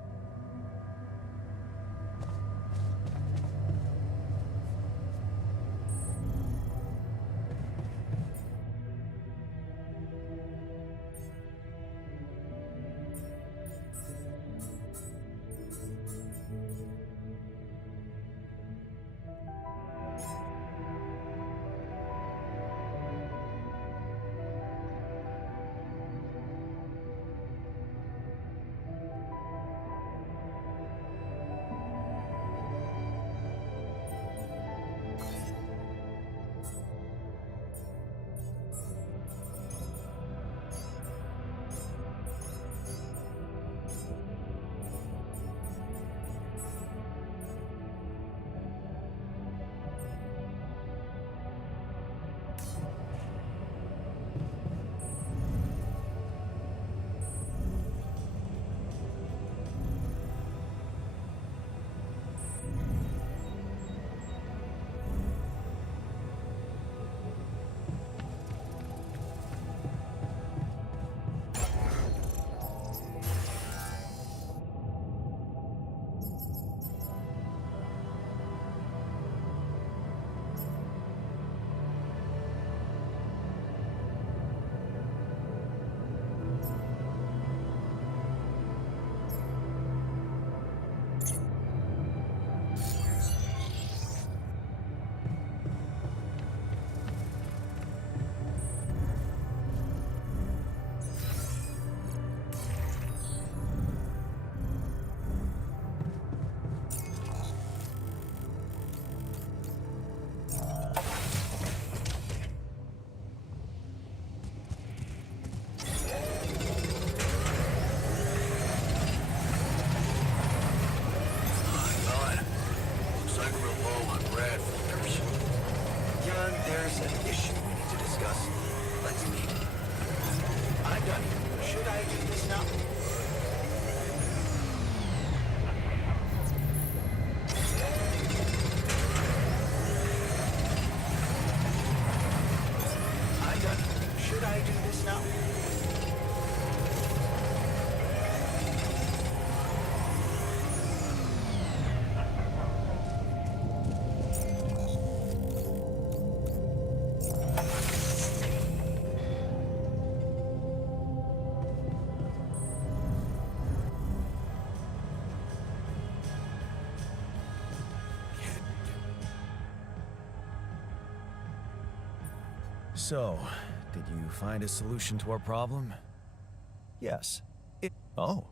There's an issue we need to discuss. Let's meet. I'm done. Should I do this now? I'm done. Should I do this now? So, did you find a solution to our problem? Yes. Oh,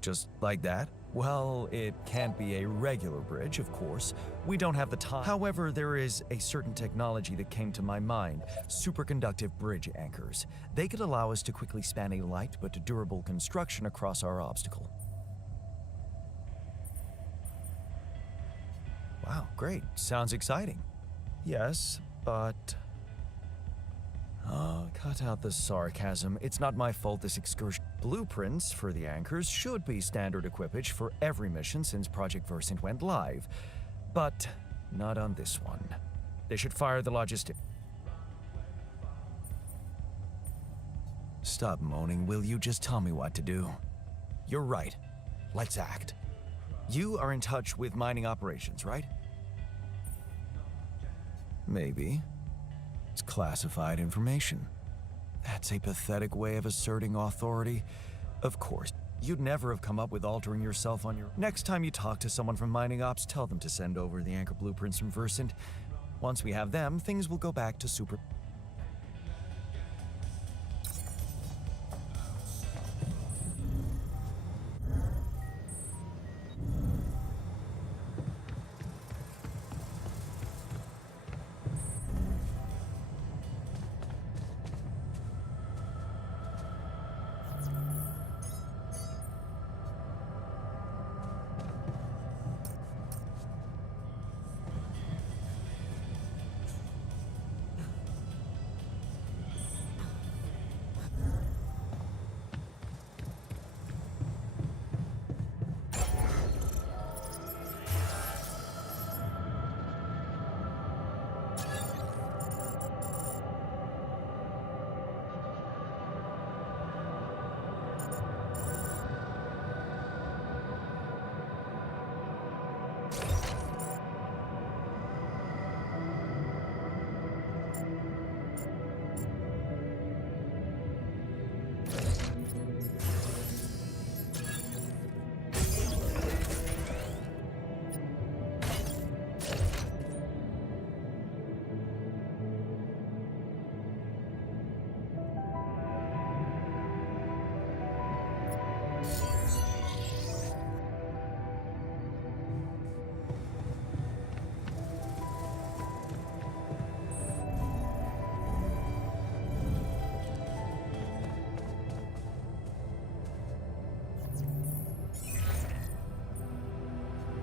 just like that? Well, it can't be a regular bridge, of course. We don't have the time. However, there is a certain technology that came to my mind, superconductive bridge anchors. They could allow us to quickly span a light but durable construction across our obstacle. Wow, great. Sounds exciting. Yes, but... cut out the sarcasm. It's not my fault this excursion. Blueprints for the anchors should be standard equipage for every mission since Project Versant went live. But not on this one. They should fire the logistic. Stop moaning, will you? Just tell me what to do. You're right. Let's act. You are in touch with mining operations, right? Maybe. It's classified information. That's a pathetic way of asserting authority. Of course, you'd never have come up with altering yourself on your... Next time you talk to someone from Mining Ops, tell them to send over the anchor blueprints from Versant. Once we have them, things will go back to super...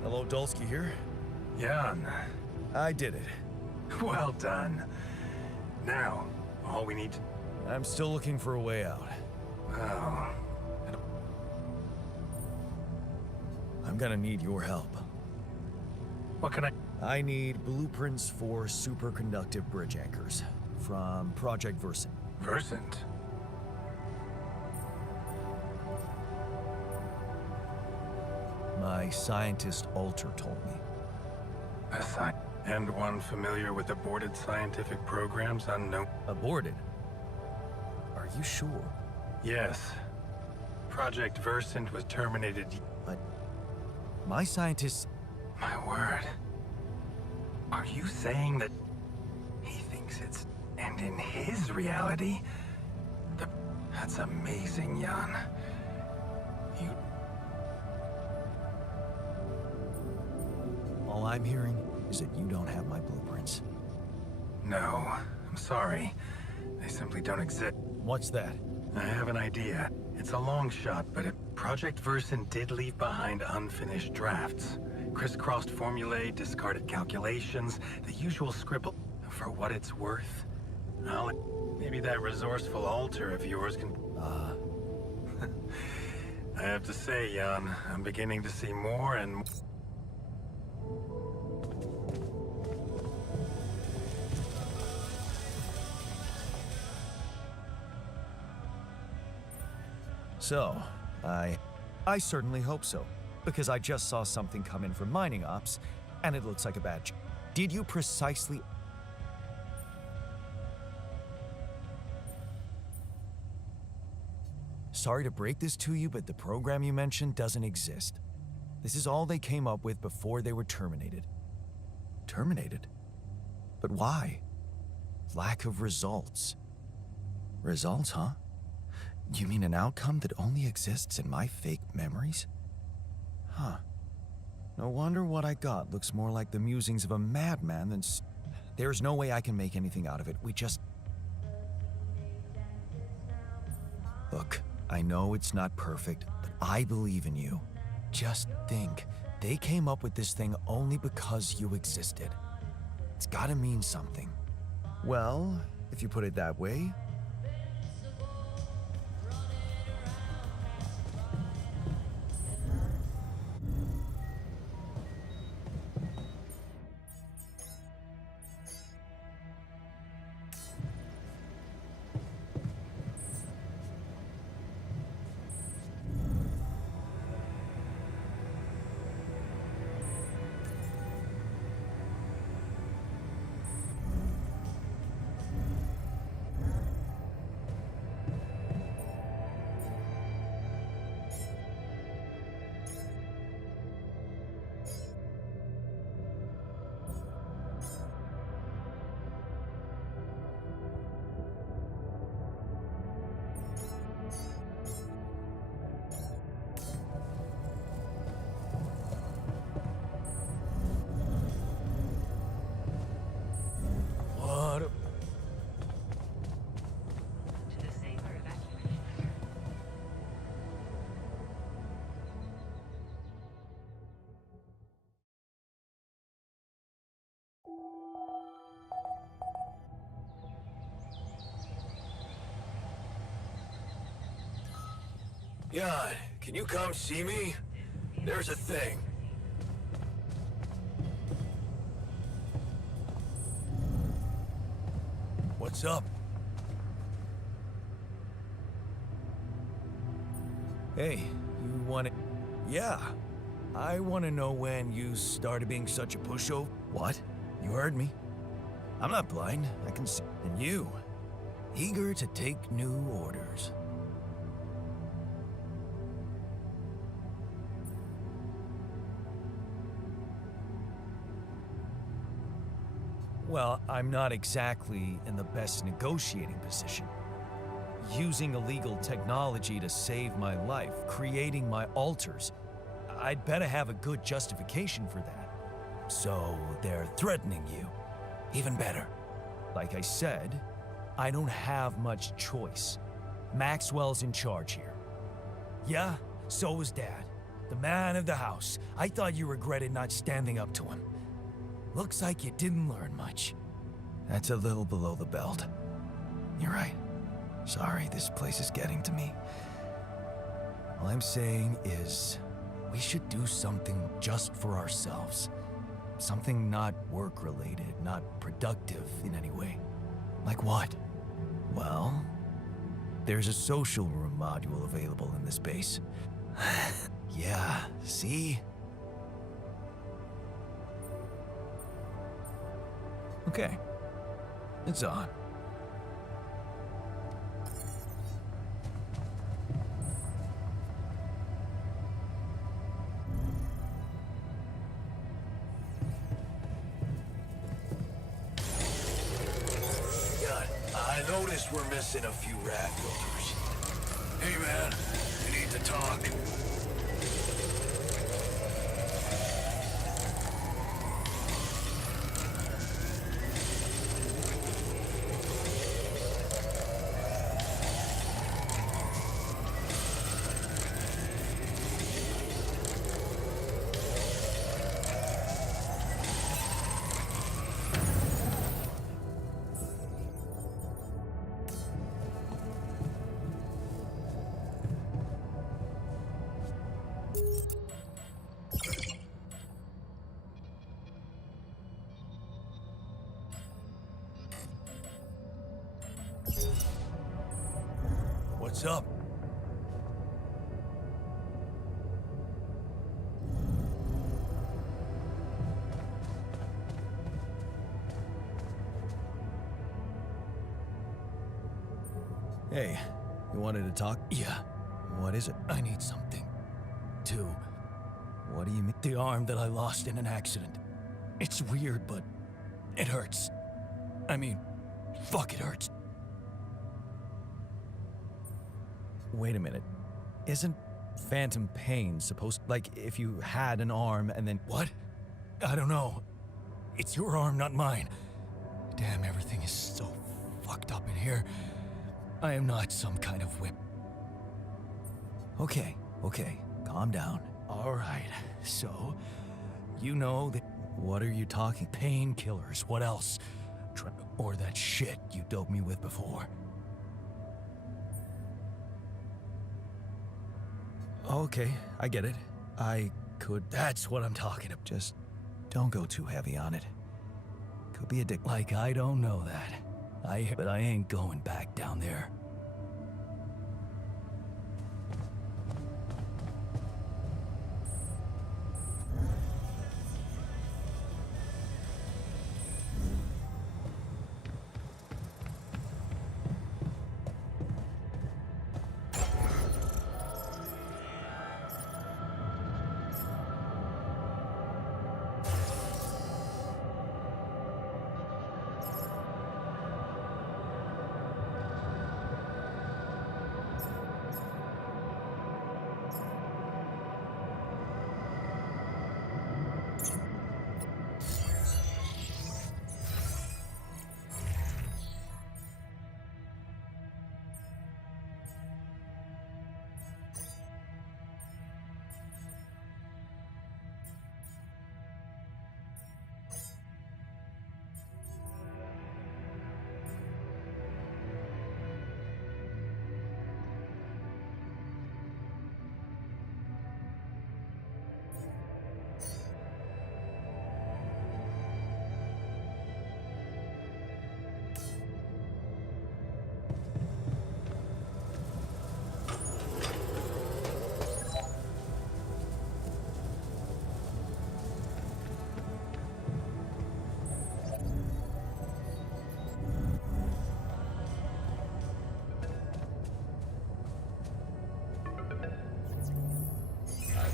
Hello, Dulski here. Jan, I did it. well done. Now, all we need to... I'm still looking for a way out. Oh, I'm gonna need your help. what can I... I need blueprints for superconductive bridge anchors from Project Versant. Versant? My scientist Alter told me. And one familiar with aborted scientific programs unknown... Aborted? Are you sure? Yes. Project Versant was terminated... But my scientists... My word. Are you saying that he thinks it's... And in his reality... That's amazing, Jan. You... All I'm hearing is that you don't have my blueprints. No, I'm sorry. They simply don't exist. What's that? I have an idea. It's a long shot, but Project Versant did leave behind unfinished drafts. Crisscrossed formulae, discarded calculations, the usual scribble. for what it's worth, maybe that resourceful altar of yours can... I have to say, Jan, I'm beginning to see more and more... So, I certainly hope so, because I just saw something come in from mining ops, and it looks like a badge. Did you precisely... Sorry to break this to you, but the program you mentioned doesn't exist. This is all they came up with before they were terminated. Terminated? But why? Lack of results. Results, huh? You mean an outcome that only exists in my fake memories? Huh. No wonder what I got looks more like the musings of a madman than... There's no way I can make anything out of it. We just... Look, I know it's not perfect, but I believe in you. Just think, they came up with this thing only because you existed. It's gotta mean something. Well, if you put it that way... Jan, can you come see me? There's a thing. What's up? Hey, you wanna... Yeah. I wanna know when you started being such a pushover. What? You heard me. I'm not blind. I can see... And you, eager to take new orders. Well, I'm not exactly in the best negotiating position. Using illegal technology to save my life, creating my altars. I'd better have a good justification for that. So they're threatening you. Even better. Like I said, I don't have much choice. Maxwell's in charge here. Yeah, so was Dad. The man of the house. I thought you regretted not standing up to him. Looks like you didn't learn much. That's a little below the belt. You're right. Sorry, this place is getting to me. All I'm saying is, we should do something just for ourselves. Something not work-related, not productive in any way. Like what? Well, there's a social room module available in this base. Yeah, see? Okay, it's on. God, I noticed we're missing a few rat filters. Hey man, we need to talk. What's up? Hey, you wanted to talk? Yeah. What is it? I need something. What do you mean? The arm that I lost in an accident. It's weird, but it hurts. I mean, fuck, it hurts. Wait a minute. Isn't phantom pain supposed, like, if you had an arm and then... What? I don't know. It's your arm, not mine. Damn, everything is so fucked up in here. I am not some kind of whip. Okay, calm down. All right, so, you know that... What are you talking? Painkillers, what else? Or that shit you doped me with before. Okay, I get it. I could... That's what I'm talking about. Just don't go too heavy on it. Could be addictive. Like I don't know that. But I ain't going back down there.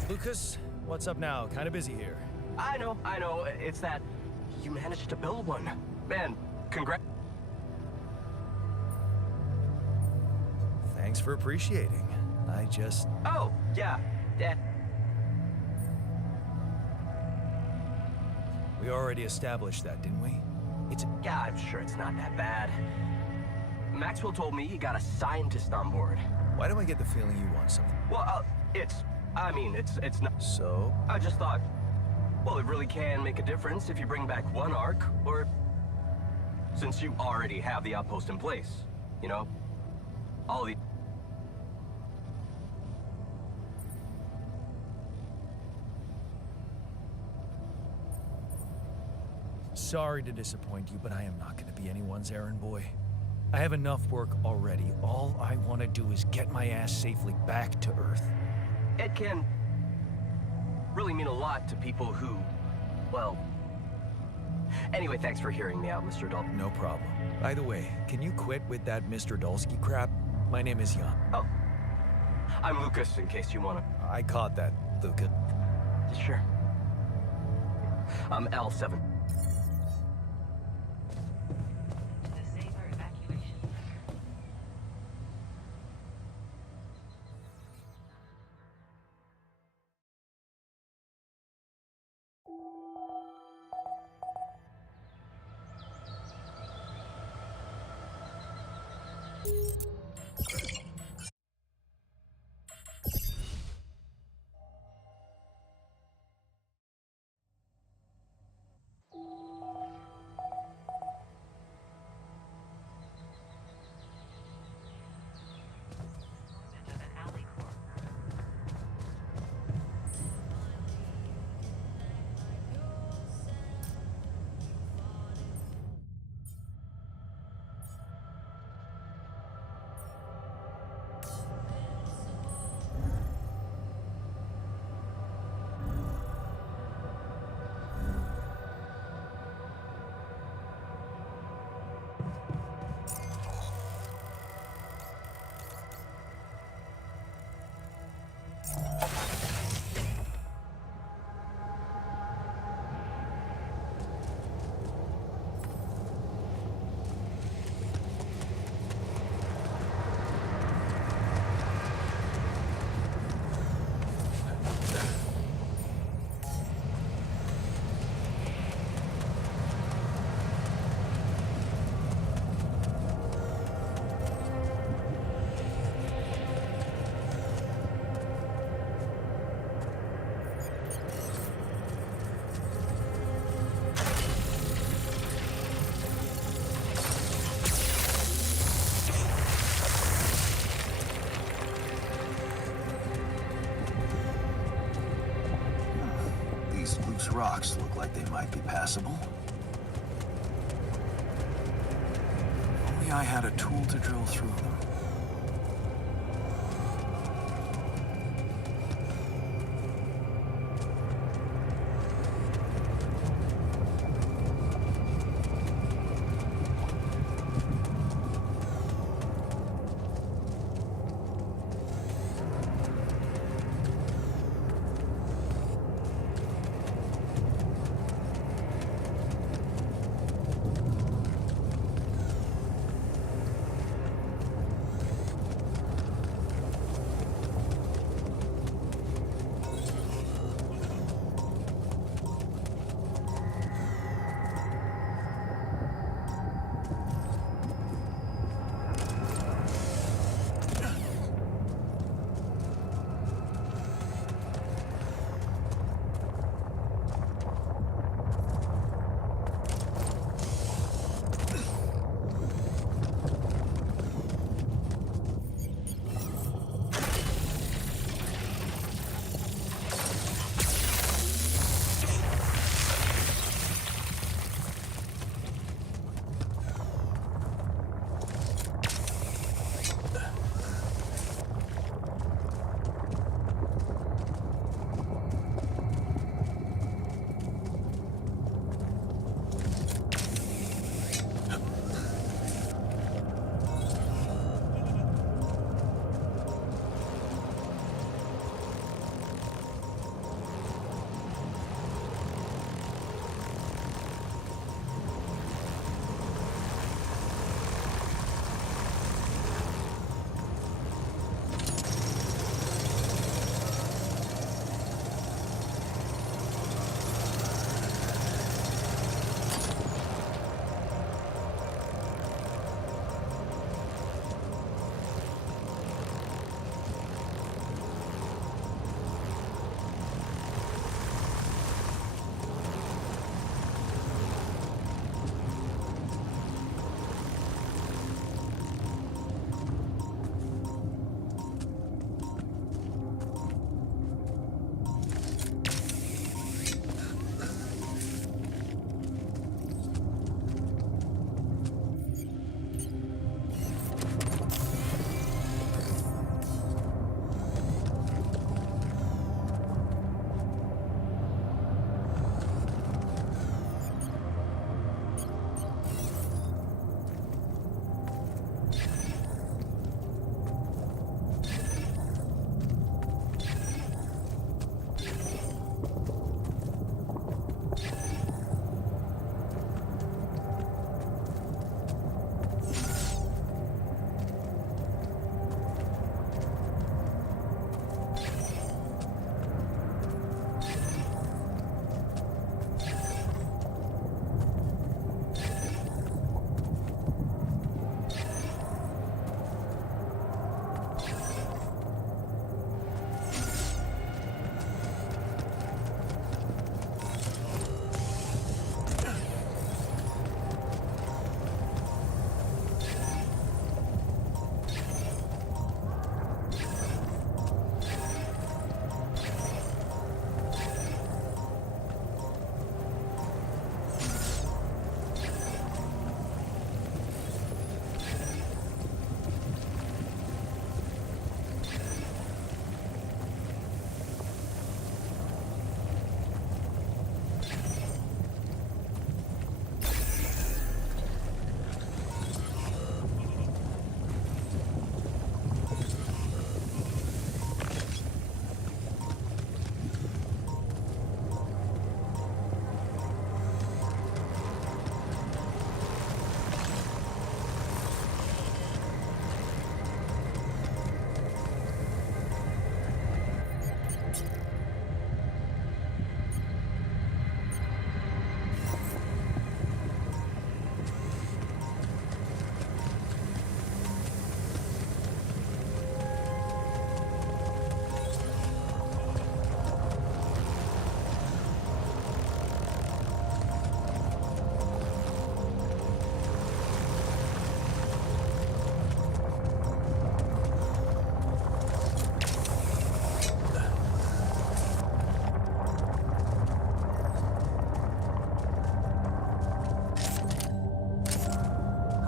Lucas, what's up now? Kind of busy here. I know. It's that you managed to build one. Man, congrats. Thanks for appreciating. I just... Oh, yeah. We already established that, didn't we? Yeah, I'm sure it's not that bad. Maxwell told me you got a scientist on board. Why do I get the feeling you want something? Well, it's not... So? I just thought, well, it really can make a difference if you bring back one arc, or... Since you already have the outpost in place, you know? All the... Sorry to disappoint you, but I am not going to be anyone's errand boy. I have enough work already. All I want to do is get my ass safely back to Earth. It can really mean a lot to people who, well... Anyway, thanks for hearing me out, Mr. Dalton. No problem. By the way, can you quit with that Mr. Dulski crap? My name is Jan. Oh. I'm Lucas, in case you want to... I caught that, Luca. Sure. I'm L7. These rocks look like they might be passable. Only I had a tool to drill through them.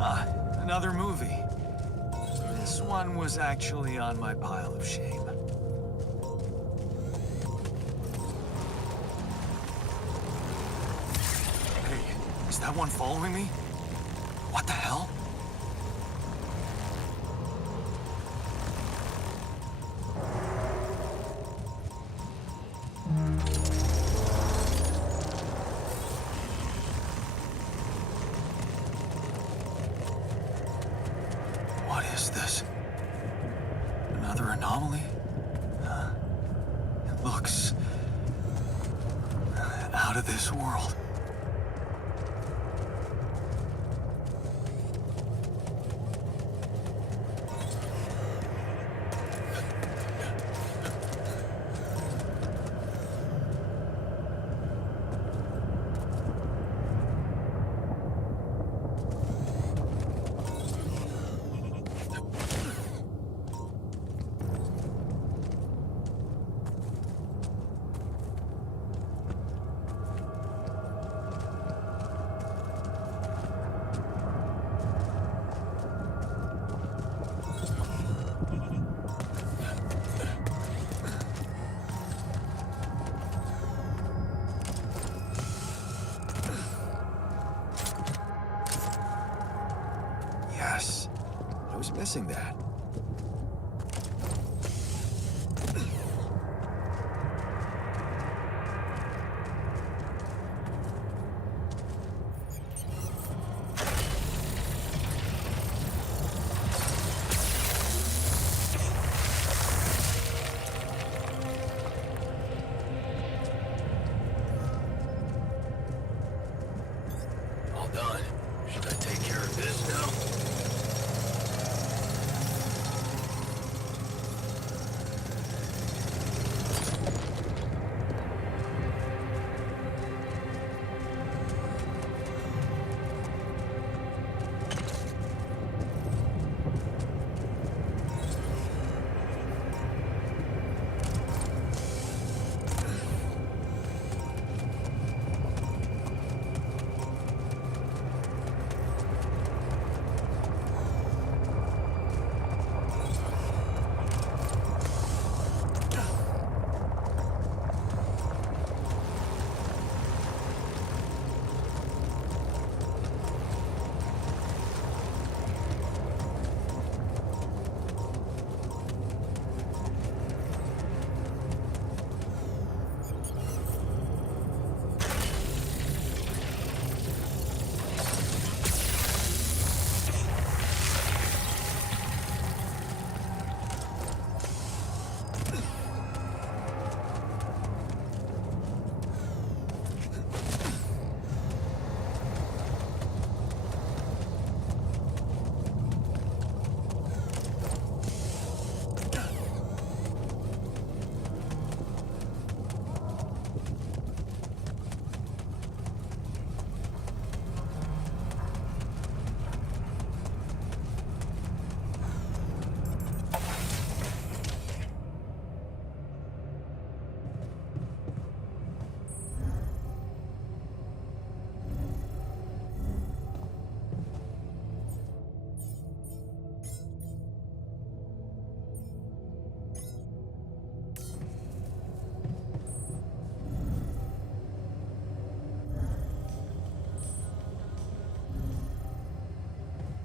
Another movie. This one was actually on my pile of shame. Hey, is that one following me? What the hell? What is this? Another anomaly? It looks out of this world. Yes, I was missing that. All done. Should I take care of this now?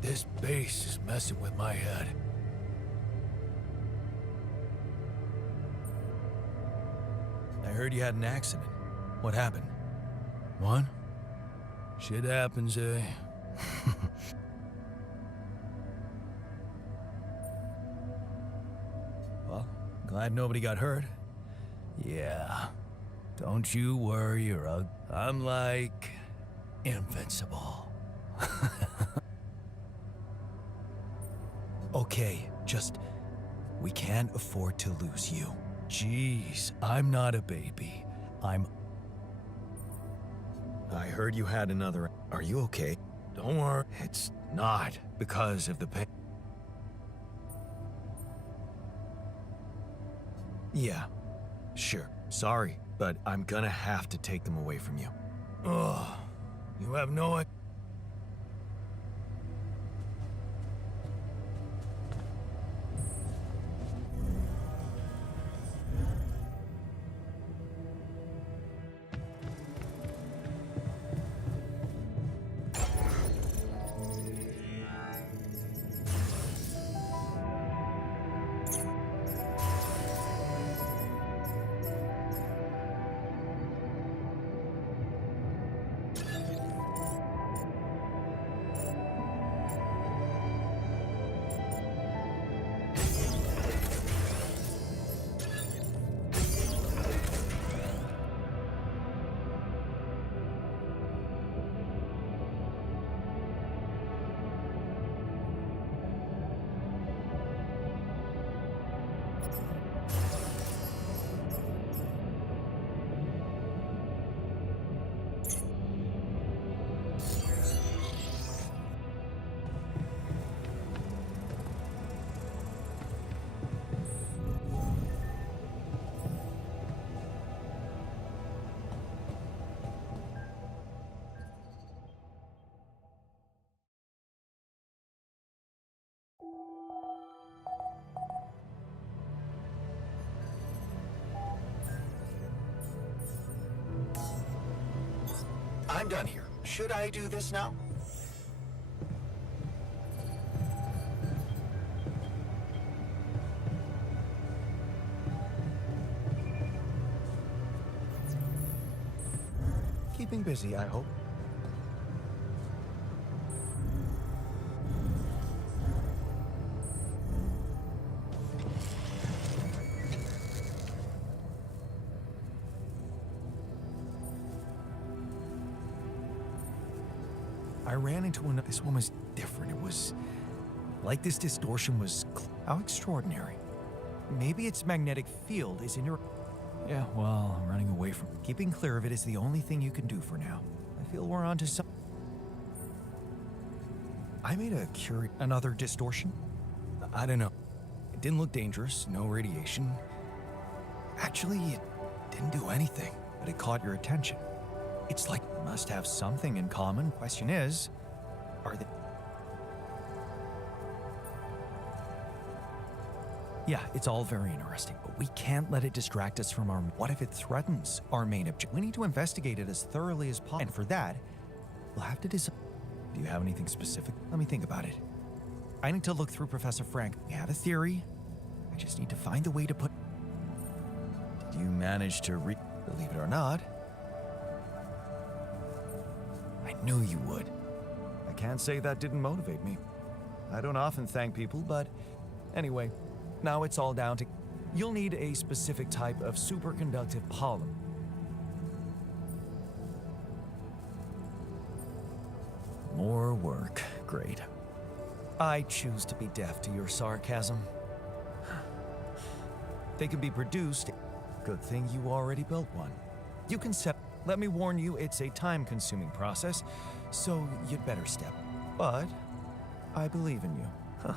This base is messing with my head. I heard you had an accident. What happened? What? Shit happens, eh? Well, glad nobody got hurt. Yeah. Don't you worry, I'm like invincible. Okay, we can't afford to lose you. Jeez, I'm not a baby. I heard you had another. Are you okay? Don't worry. It's not because of the pain. Yeah, sure. Sorry, but I'm gonna have to take them away from you. Ugh, you have no idea. I'm done here. Should I do this now? Keeping busy, I hope. I ran into another. This one was different. It was like this distortion was. How extraordinary. Maybe its magnetic field is in your. Yeah, well, running away from. Keeping clear of it is the only thing you can do for now. I feel we're onto some. I made a another distortion? I don't know. It didn't look dangerous, no radiation. Actually, it didn't do anything, but it caught your attention. It's like it must have something in common. Question is, are they? Yeah, it's all very interesting, but we can't let it distract us from our. What if it threatens our main objective? We need to investigate it as thoroughly as possible, and for that, we'll have to decide. Do you have anything specific? Let me think about it. I need to look through Professor Frank. We have a theory. I just need to find a way to put. Did you manage to believe it or not? I knew you would. I can't say that didn't motivate me. I don't often thank people, but anyway, now it's all down to. You'll need a specific type of superconductive polymer. More work. Great. I choose to be deaf to your sarcasm. They can be produced. Good thing you already built one. You can set. Let me warn you, it's a time-consuming process, so you'd better step. But I believe in you. Huh.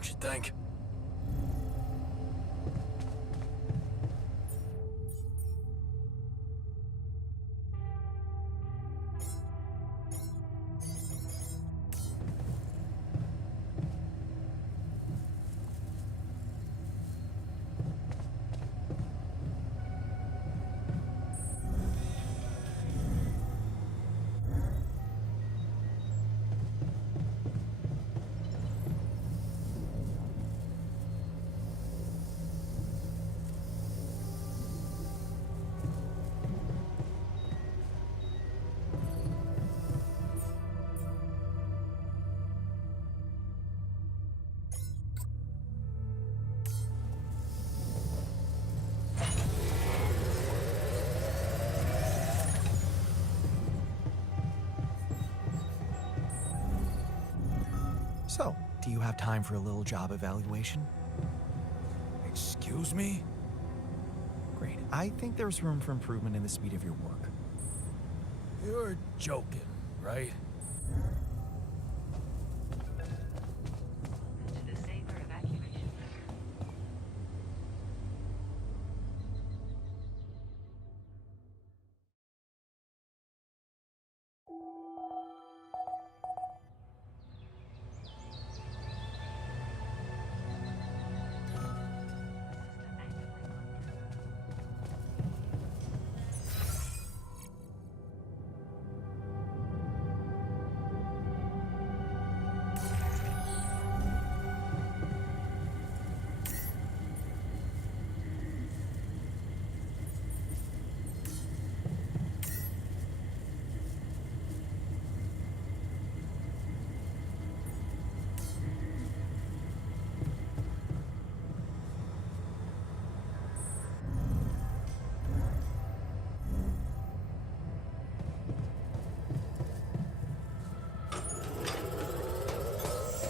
don't you think? So, do you have time for a little job evaluation? Excuse me? Great. I think there's room for improvement in the speed of your work. You're joking, right? To the safer evacuation.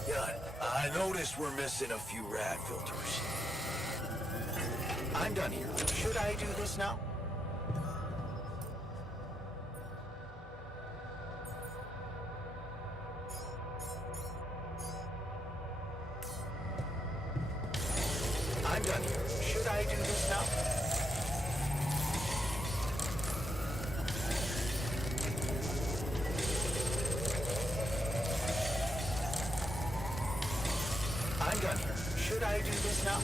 Yeah, I noticed we're missing a few rad filters. I'm done here. Should I do this now? I'm done here. Should I do this now? I'm done here. Should I do this now?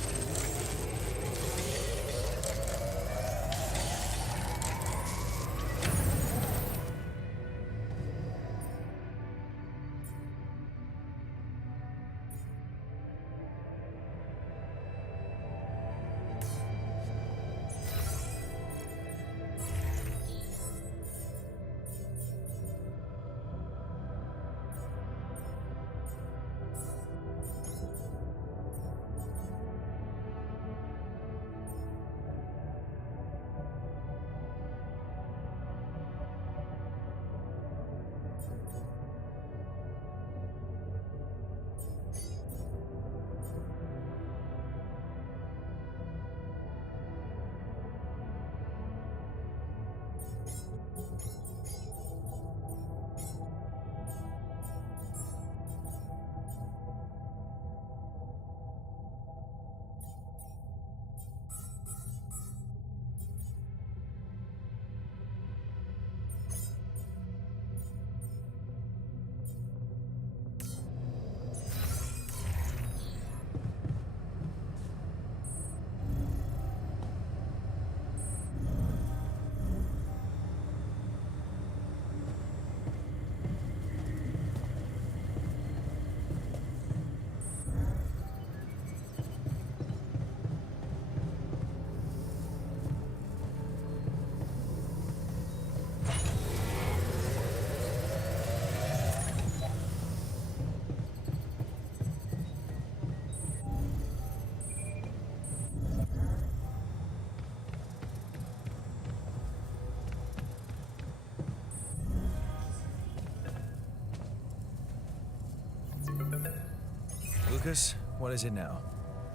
Lucas, what is it now?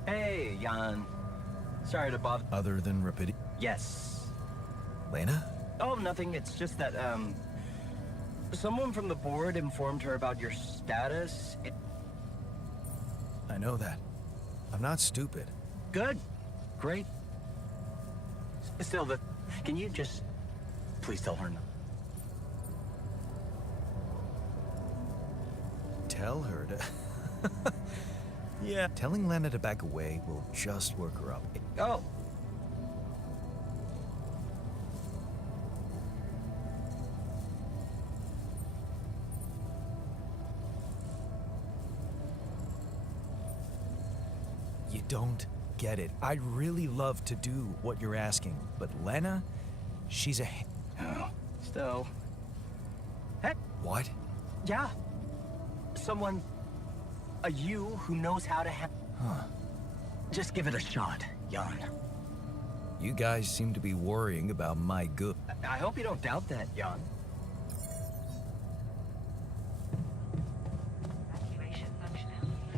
Hey, Jan. Sorry to bother. Other than rapidity? Yes. Lena? Oh, nothing. It's just that, someone from the board informed her about your status. I know that. I'm not stupid. Good. Great. Still, can you just please tell her no? Tell her to... Yeah, telling Lena to back away will just work her up. Oh. You don't get it. I'd really love to do what you're asking, but Lena, she's a... Oh. Still. Heck, What? yeah. Someone, a you who knows how to Huh. Just give it a shot, Jan. You guys seem to be worrying about my good. I hope you don't doubt that, Jan. Evacuation functionality.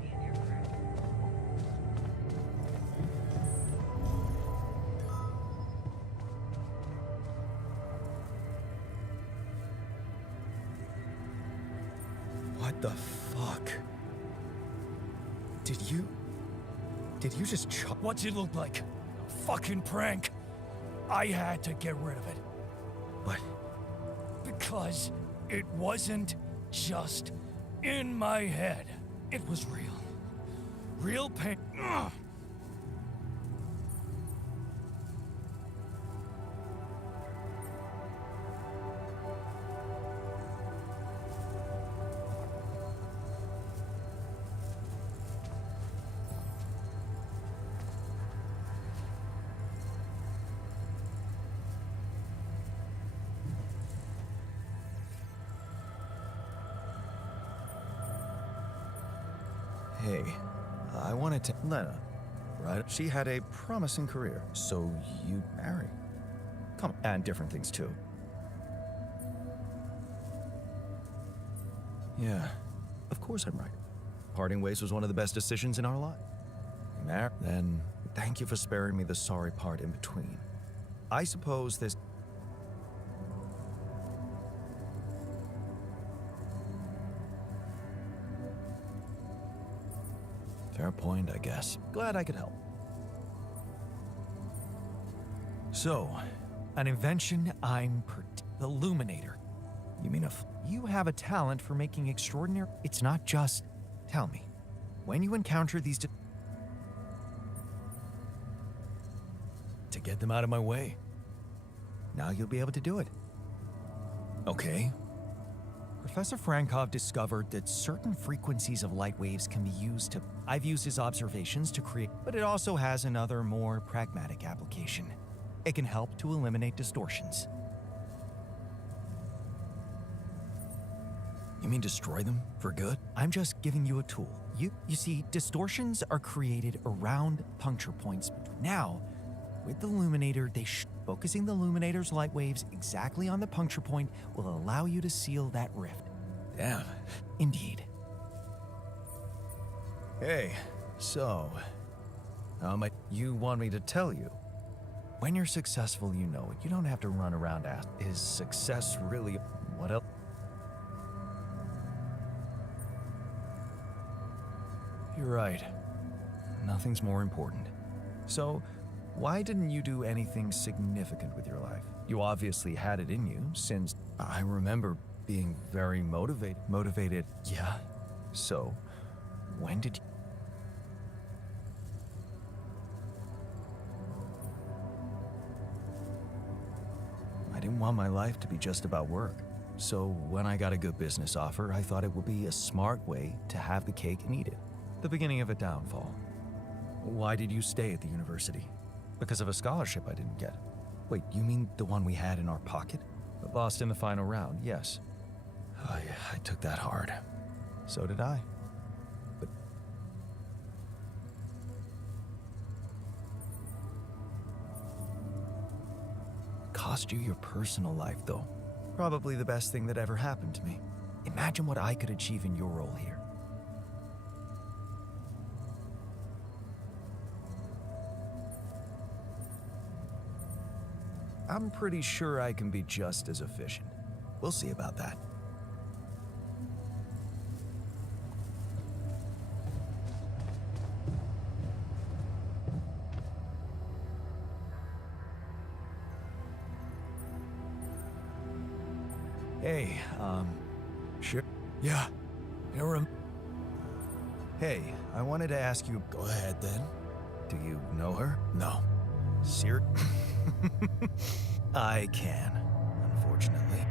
Be in your crew. What the fuck? Did you just What's it look like? A fucking prank. I had to get rid of it. But... Because it wasn't just in my head. It was real. Real pain. Ugh. Hey, I wanted to... Lena, right? She had a promising career, so you'd marry. Come on, and different things too. Yeah, of course I'm right. Parting ways was one of the best decisions in our life. Then, thank you for sparing me the sorry part in between. I suppose this... Fair point, I guess. Glad I could help. So, an invention the Illuminator. You mean you have a talent for making extraordinary... It's not just... Tell me, when you encounter these... To get them out of my way. Now you'll be able to do it. Okay. Professor Frankov discovered that certain frequencies of light waves can be used to... I've used his observations to create... But it also has another, more pragmatic application. It can help to eliminate distortions. You mean destroy them for good? I'm just giving you a tool. You see, distortions are created around puncture points. Now, with the Illuminator, focusing the Illuminator's light waves exactly on the puncture point will allow you to seal that rift. Damn. Indeed. Hey, so... you want me to tell you? When you're successful, you know it. You don't have to run around asking, is success really... What else? You're right. Nothing's more important. So... why didn't you do anything significant with your life? You obviously had it in you, since I remember being very motivated. Yeah. So, when did you... I didn't want my life to be just about work. So, when I got a good business offer, I thought it would be a smart way to have the cake and eat it. The beginning of a downfall. Why did you stay at the university? Because of a scholarship I didn't get. Wait, you mean the one we had in our pocket? But lost in the final round, yes. Oh, yeah, I took that hard. So did I. But... cost you your personal life, though. Probably the best thing that ever happened to me. Imagine what I could achieve in your role here. I'm pretty sure I can be just as efficient. We'll see about that. Hey, sure. Yeah, Aaron. Hey, I wanted to ask you, Go ahead then. do you know her? No. Sir? I can, unfortunately.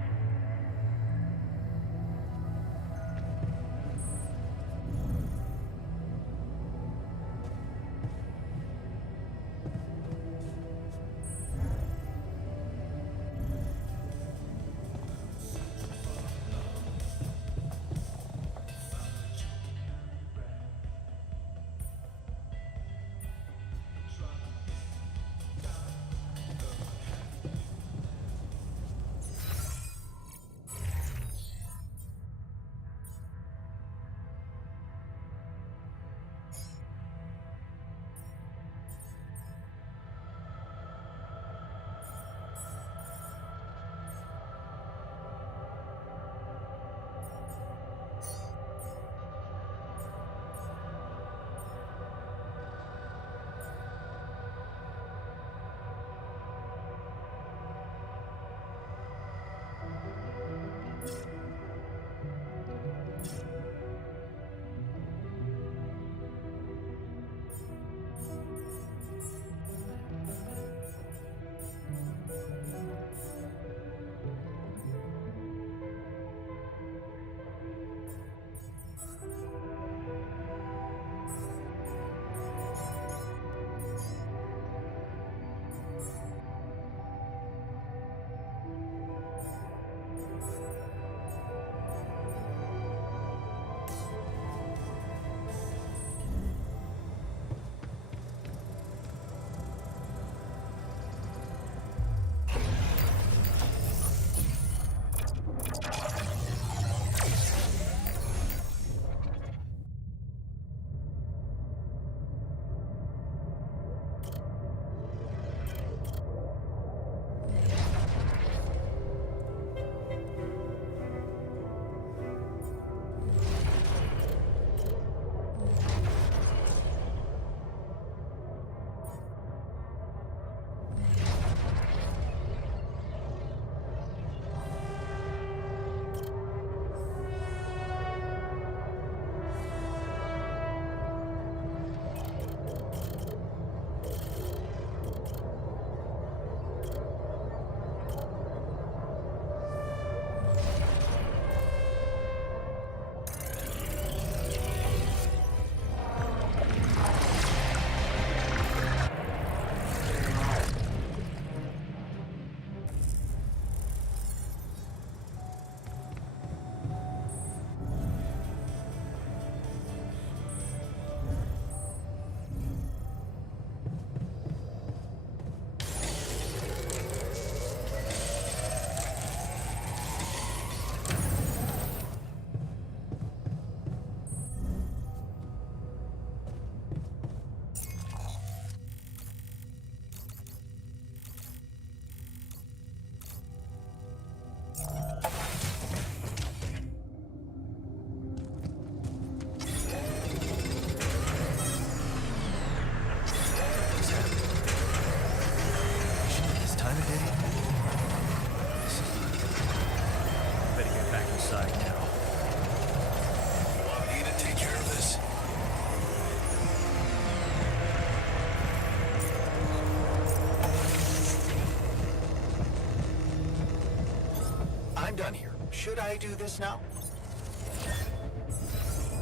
I'm done here. Should I do this now?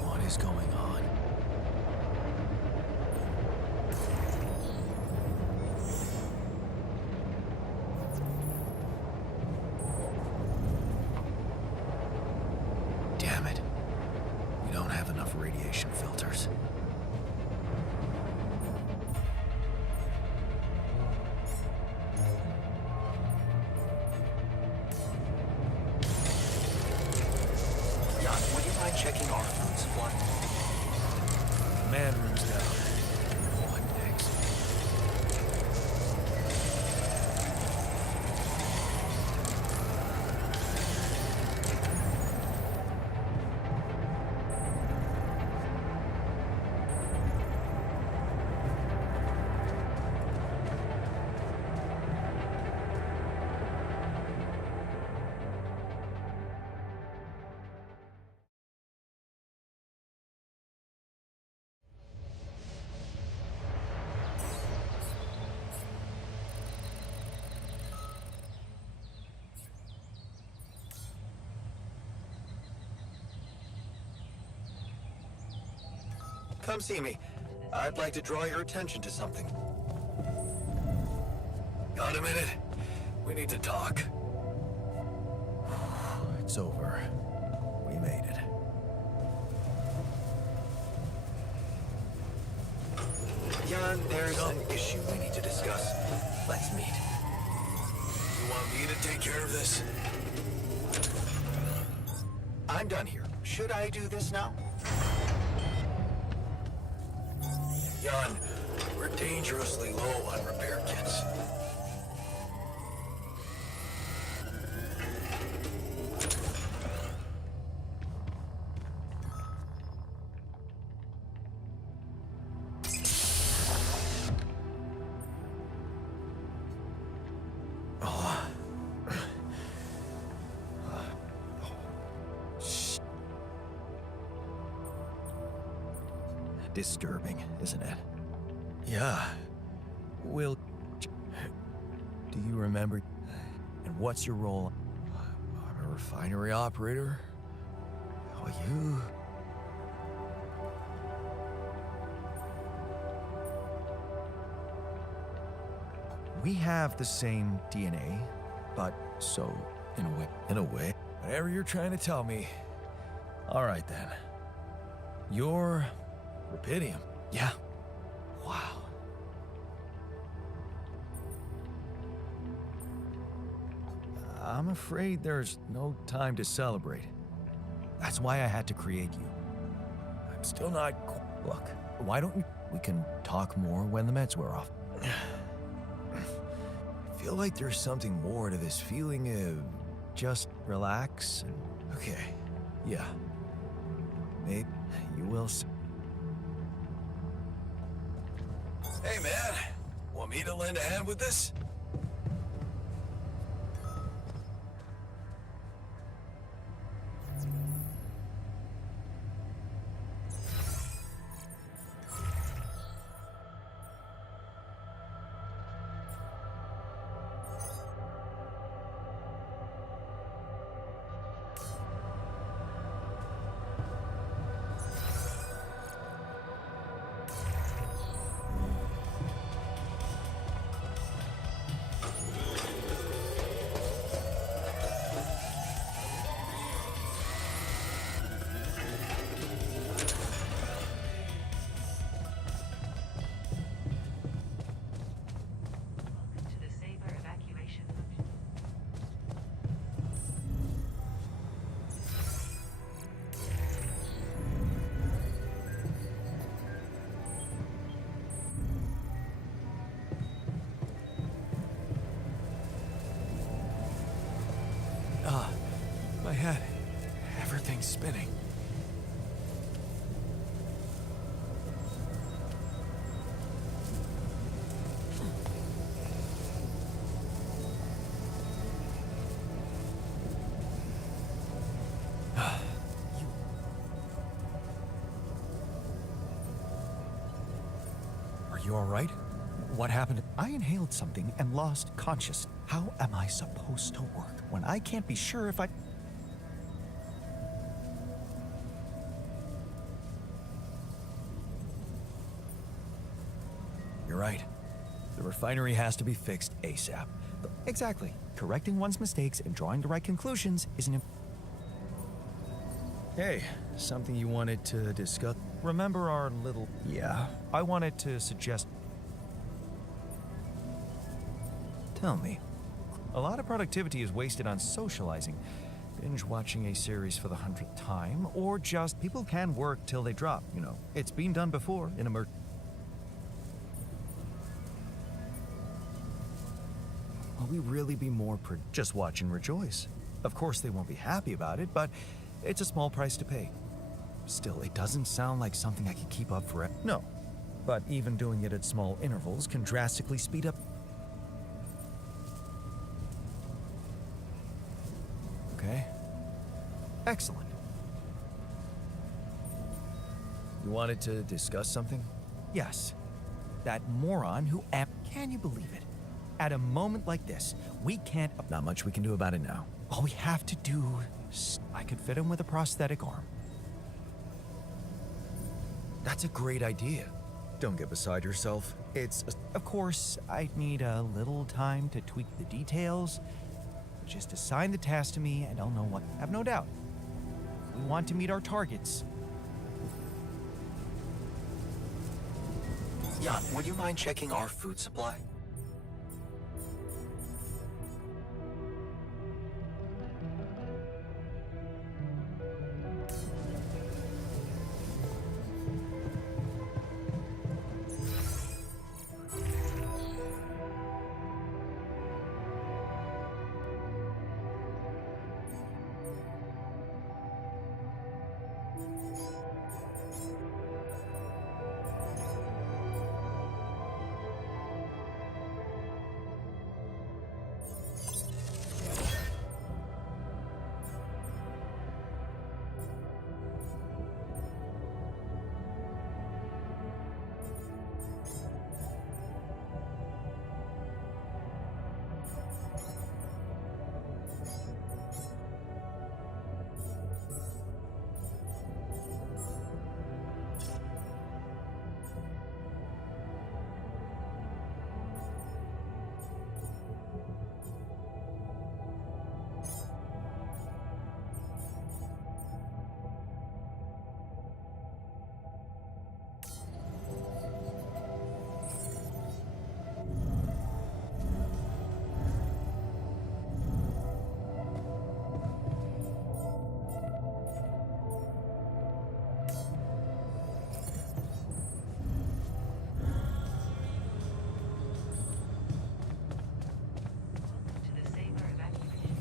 What is going on? Damn it. We don't have enough radiation filters. checking our food supply. Command room's down. What next? Come see me. I'd like to draw your attention to something. Got a minute? We need to talk. It's over. We made it. Jan, there's an issue we need to discuss. Let's meet. You want me to take care of this? I'm done here. Should I do this now? Jan, we're dangerously low on repair kits. Disturbing, isn't it? Yeah. Do you remember? And what's your role? I'm a refinery operator. Oh, you... We have the same DNA, but So, in a way, whatever you're trying to tell me. All right, then. You're... Rubidium. yeah, Wow. I'm afraid there's no time to celebrate. That's why I had to create you. I'm still not... Look, why don't we can talk more when the meds wear off? I feel like there's something more to this feeling of... Just relax and Okay. Yeah. Maybe... you will Hey, man. Want me to lend a hand with this? To the Saber evacuation. My head. Everything's spinning. Are you all right? What happened? I inhaled something and lost consciousness. How am I supposed to work when I can't be sure if I... You're right. The refinery has to be fixed ASAP. Exactly. Correcting one's mistakes and drawing the right conclusions is an... Hey, something you wanted to discuss? Remember our little... Yeah. I wanted to suggest... Tell me. A lot of productivity is wasted on socializing. binge watching a series for the 100th time, or just people can work till they drop, you know. It's been done before in Will we really be more just watch and rejoice? Of course they won't be happy about it, but it's a small price to pay. Still, it doesn't sound like something I could keep up forever. No, but even doing it at small intervals can drastically speed up. Okay. Excellent. You wanted to discuss something? Yes. That moron who can you believe it? At a moment like this, we can't... Not much we can do about it now. All we have to do... I could fit him with a prosthetic arm. That's a great idea. Don't get beside yourself. Of course, I'd need a little time to tweak the details. Just assign the task to me and I'll know what. Have no doubt. We want to meet our targets. Jan, would you mind checking our food supply? To the Saber evacuation.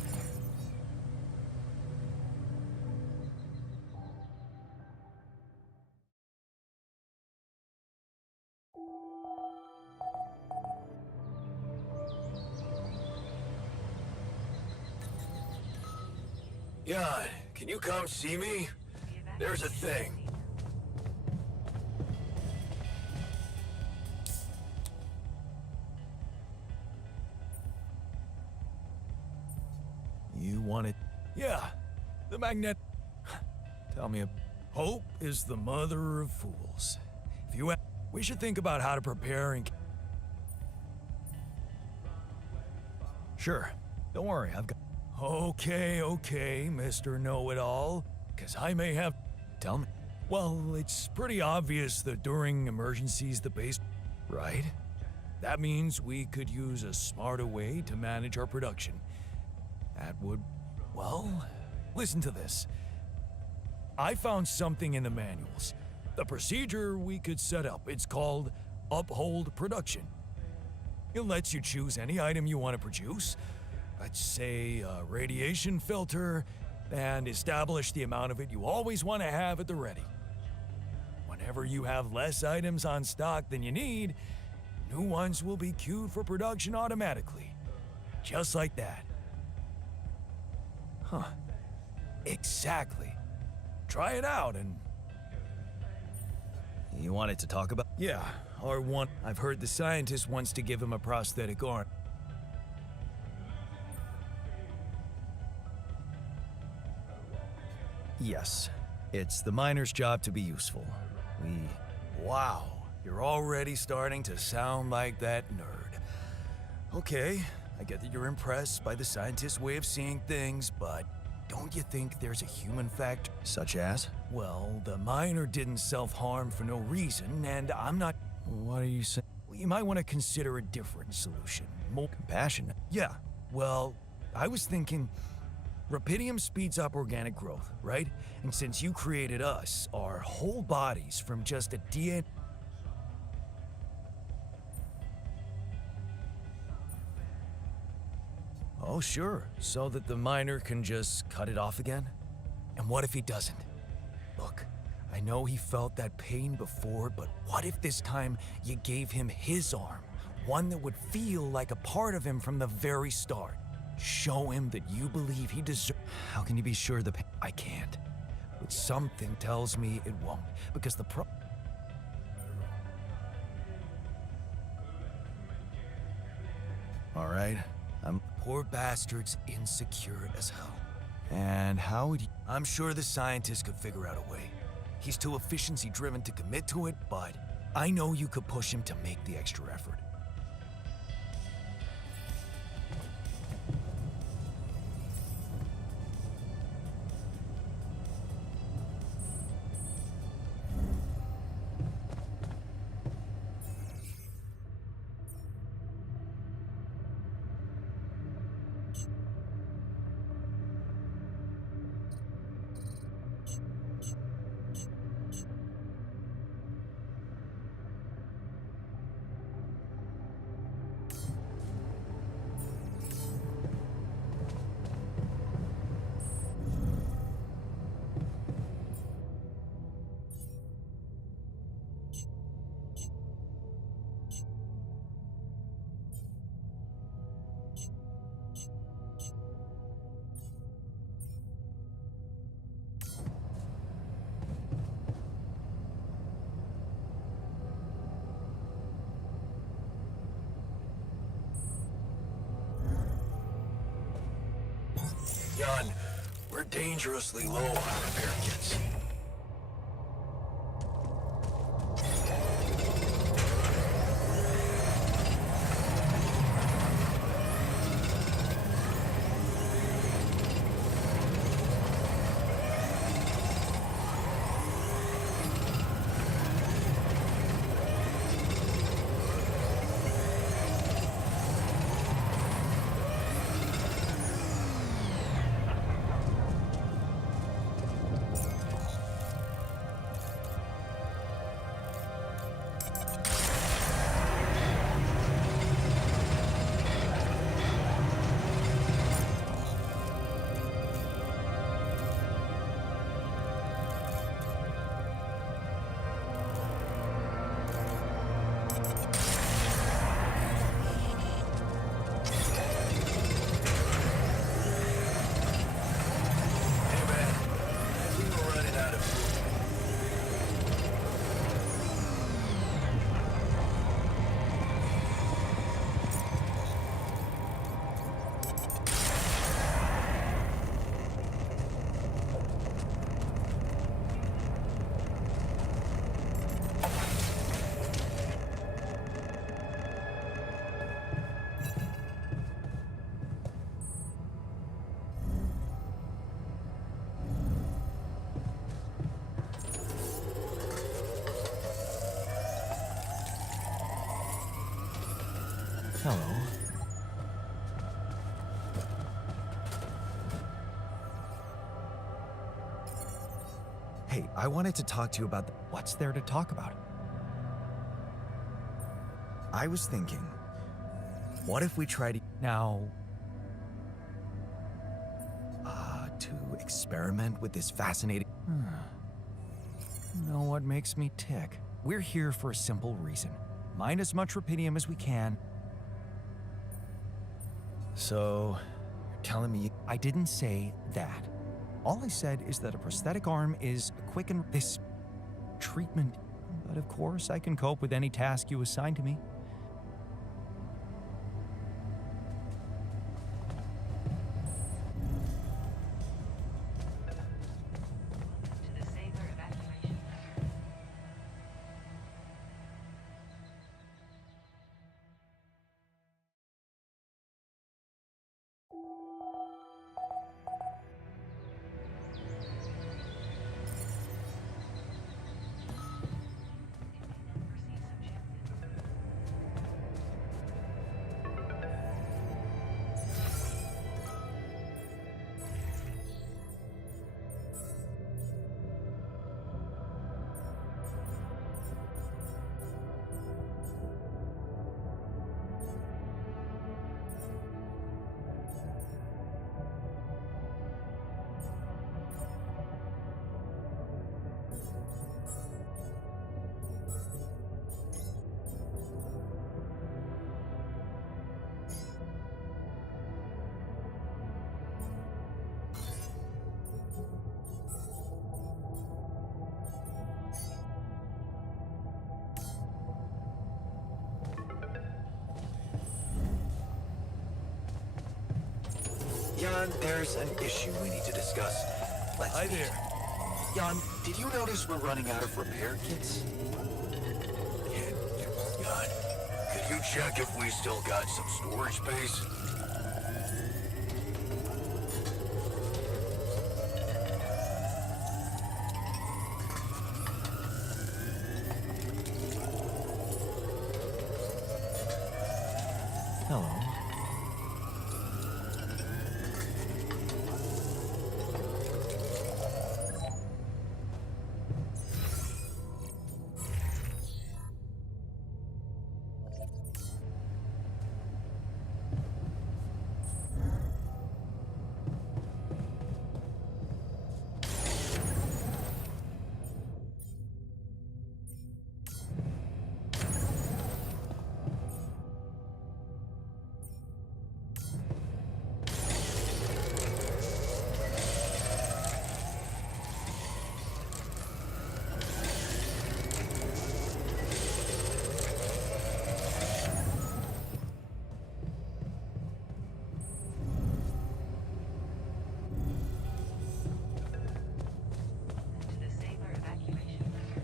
Jan, can you come see me? The There's a evacuation thing. Saber. You want it? Yeah, the magnet. Tell me, hope is the mother of fools. If you, we should think about how to prepare and. Sure, don't worry, I've got. Okay, Mr. Know-It-All, because I may have. Tell me. Well, it's pretty obvious that during emergencies, the base. Right? That means we could use a smarter way to manage our production. That would. Well, listen to this. I found something in the manuals. The procedure we could set up. It's called Uphold Production. It lets you choose any item you want to produce. Let's say a radiation filter, and establish the amount of it you always want to have at the ready. Whenever you have less items on stock than you need, new ones will be queued for production automatically. Just like that. Huh. Exactly. Try it out and... You wanted to talk about? Yeah, or one. I've heard the scientist wants to give him a prosthetic arm. Yes, it's the miner's job to be useful. Wow, you're already starting to sound like that nerd. Okay, I get that you're impressed by the scientist's way of seeing things, but don't you think there's a human factor? Such as? Well, the miner didn't self-harm for no reason, and I'm not... What are you saying? You might want to consider a different solution. More Compassionate. Yeah, well, I was thinking... Rapidium speeds up organic growth, right? And since you created us, our whole bodies from just a DNA... Oh, sure. So that the miner can just cut it off again? And what if he doesn't? Look, I know he felt that pain before, but what if this time you gave him his arm? One that would feel like a part of him from the very start. Show him that you believe he deserves... How can you be sure the pain... I can't. But something tells me it won't, because the All right, Poor bastard's insecure as hell. And how would you... I'm sure the scientist could figure out a way. He's too efficiency-driven to commit to it, but I know you could push him to make the extra effort. Jan, we're dangerously low on repair kits. Hello. Hey, I wanted to talk to you about what's there to talk about. I was thinking, what if we tried now to experiment with this fascinating... You know what makes me tick? We're here for a simple reason. Mine as much rupidium as we can. So, you're telling me... I didn't say that. All I said is that a prosthetic arm is a quick and this treatment. But of course, I can cope with any task you assign to me. To the safer evacuation. Jan, there's an issue we need to discuss. Hi there. Jan, did you notice we're running out of repair kits? Jan, could you check if we still got some storage space? Hello. To the safer evacuation bunker.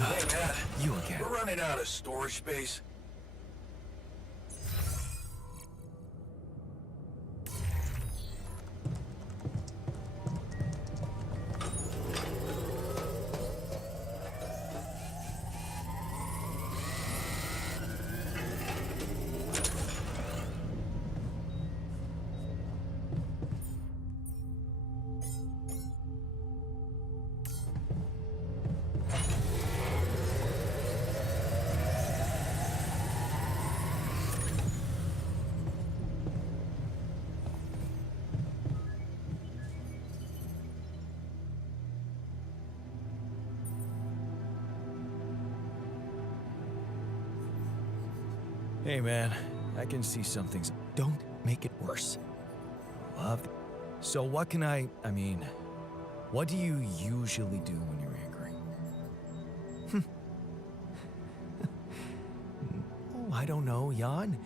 Hey, Matt. You again. We're running out of storage space. Hey, man. I can see something's... Don't make it worse. Love... So what can I mean, what do you usually do when you're angry? Oh, I don't know, Jan.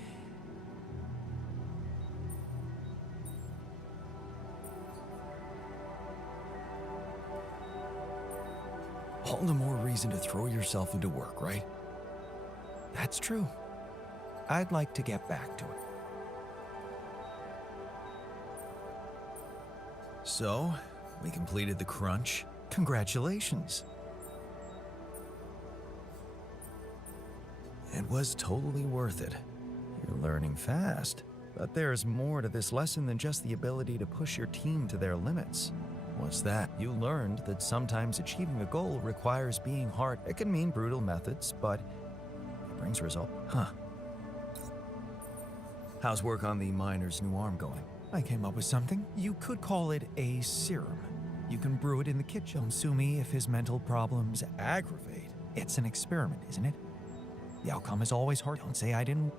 All the more reason to throw yourself into work, right? That's true. I'd like to get back to it. So, we completed the crunch. Congratulations. It was totally worth it. You're learning fast. But there's more to this lesson than just the ability to push your team to their limits. What's that? You learned that sometimes achieving a goal requires being hard. It can mean brutal methods, but it brings result. Huh. How's work on the miner's new arm going? I came up with something. You could call it a serum. You can brew it in the kitchen. Don't sue me if his mental problems aggravate. It's an experiment, isn't it? The outcome is always hard. Don't say I didn't.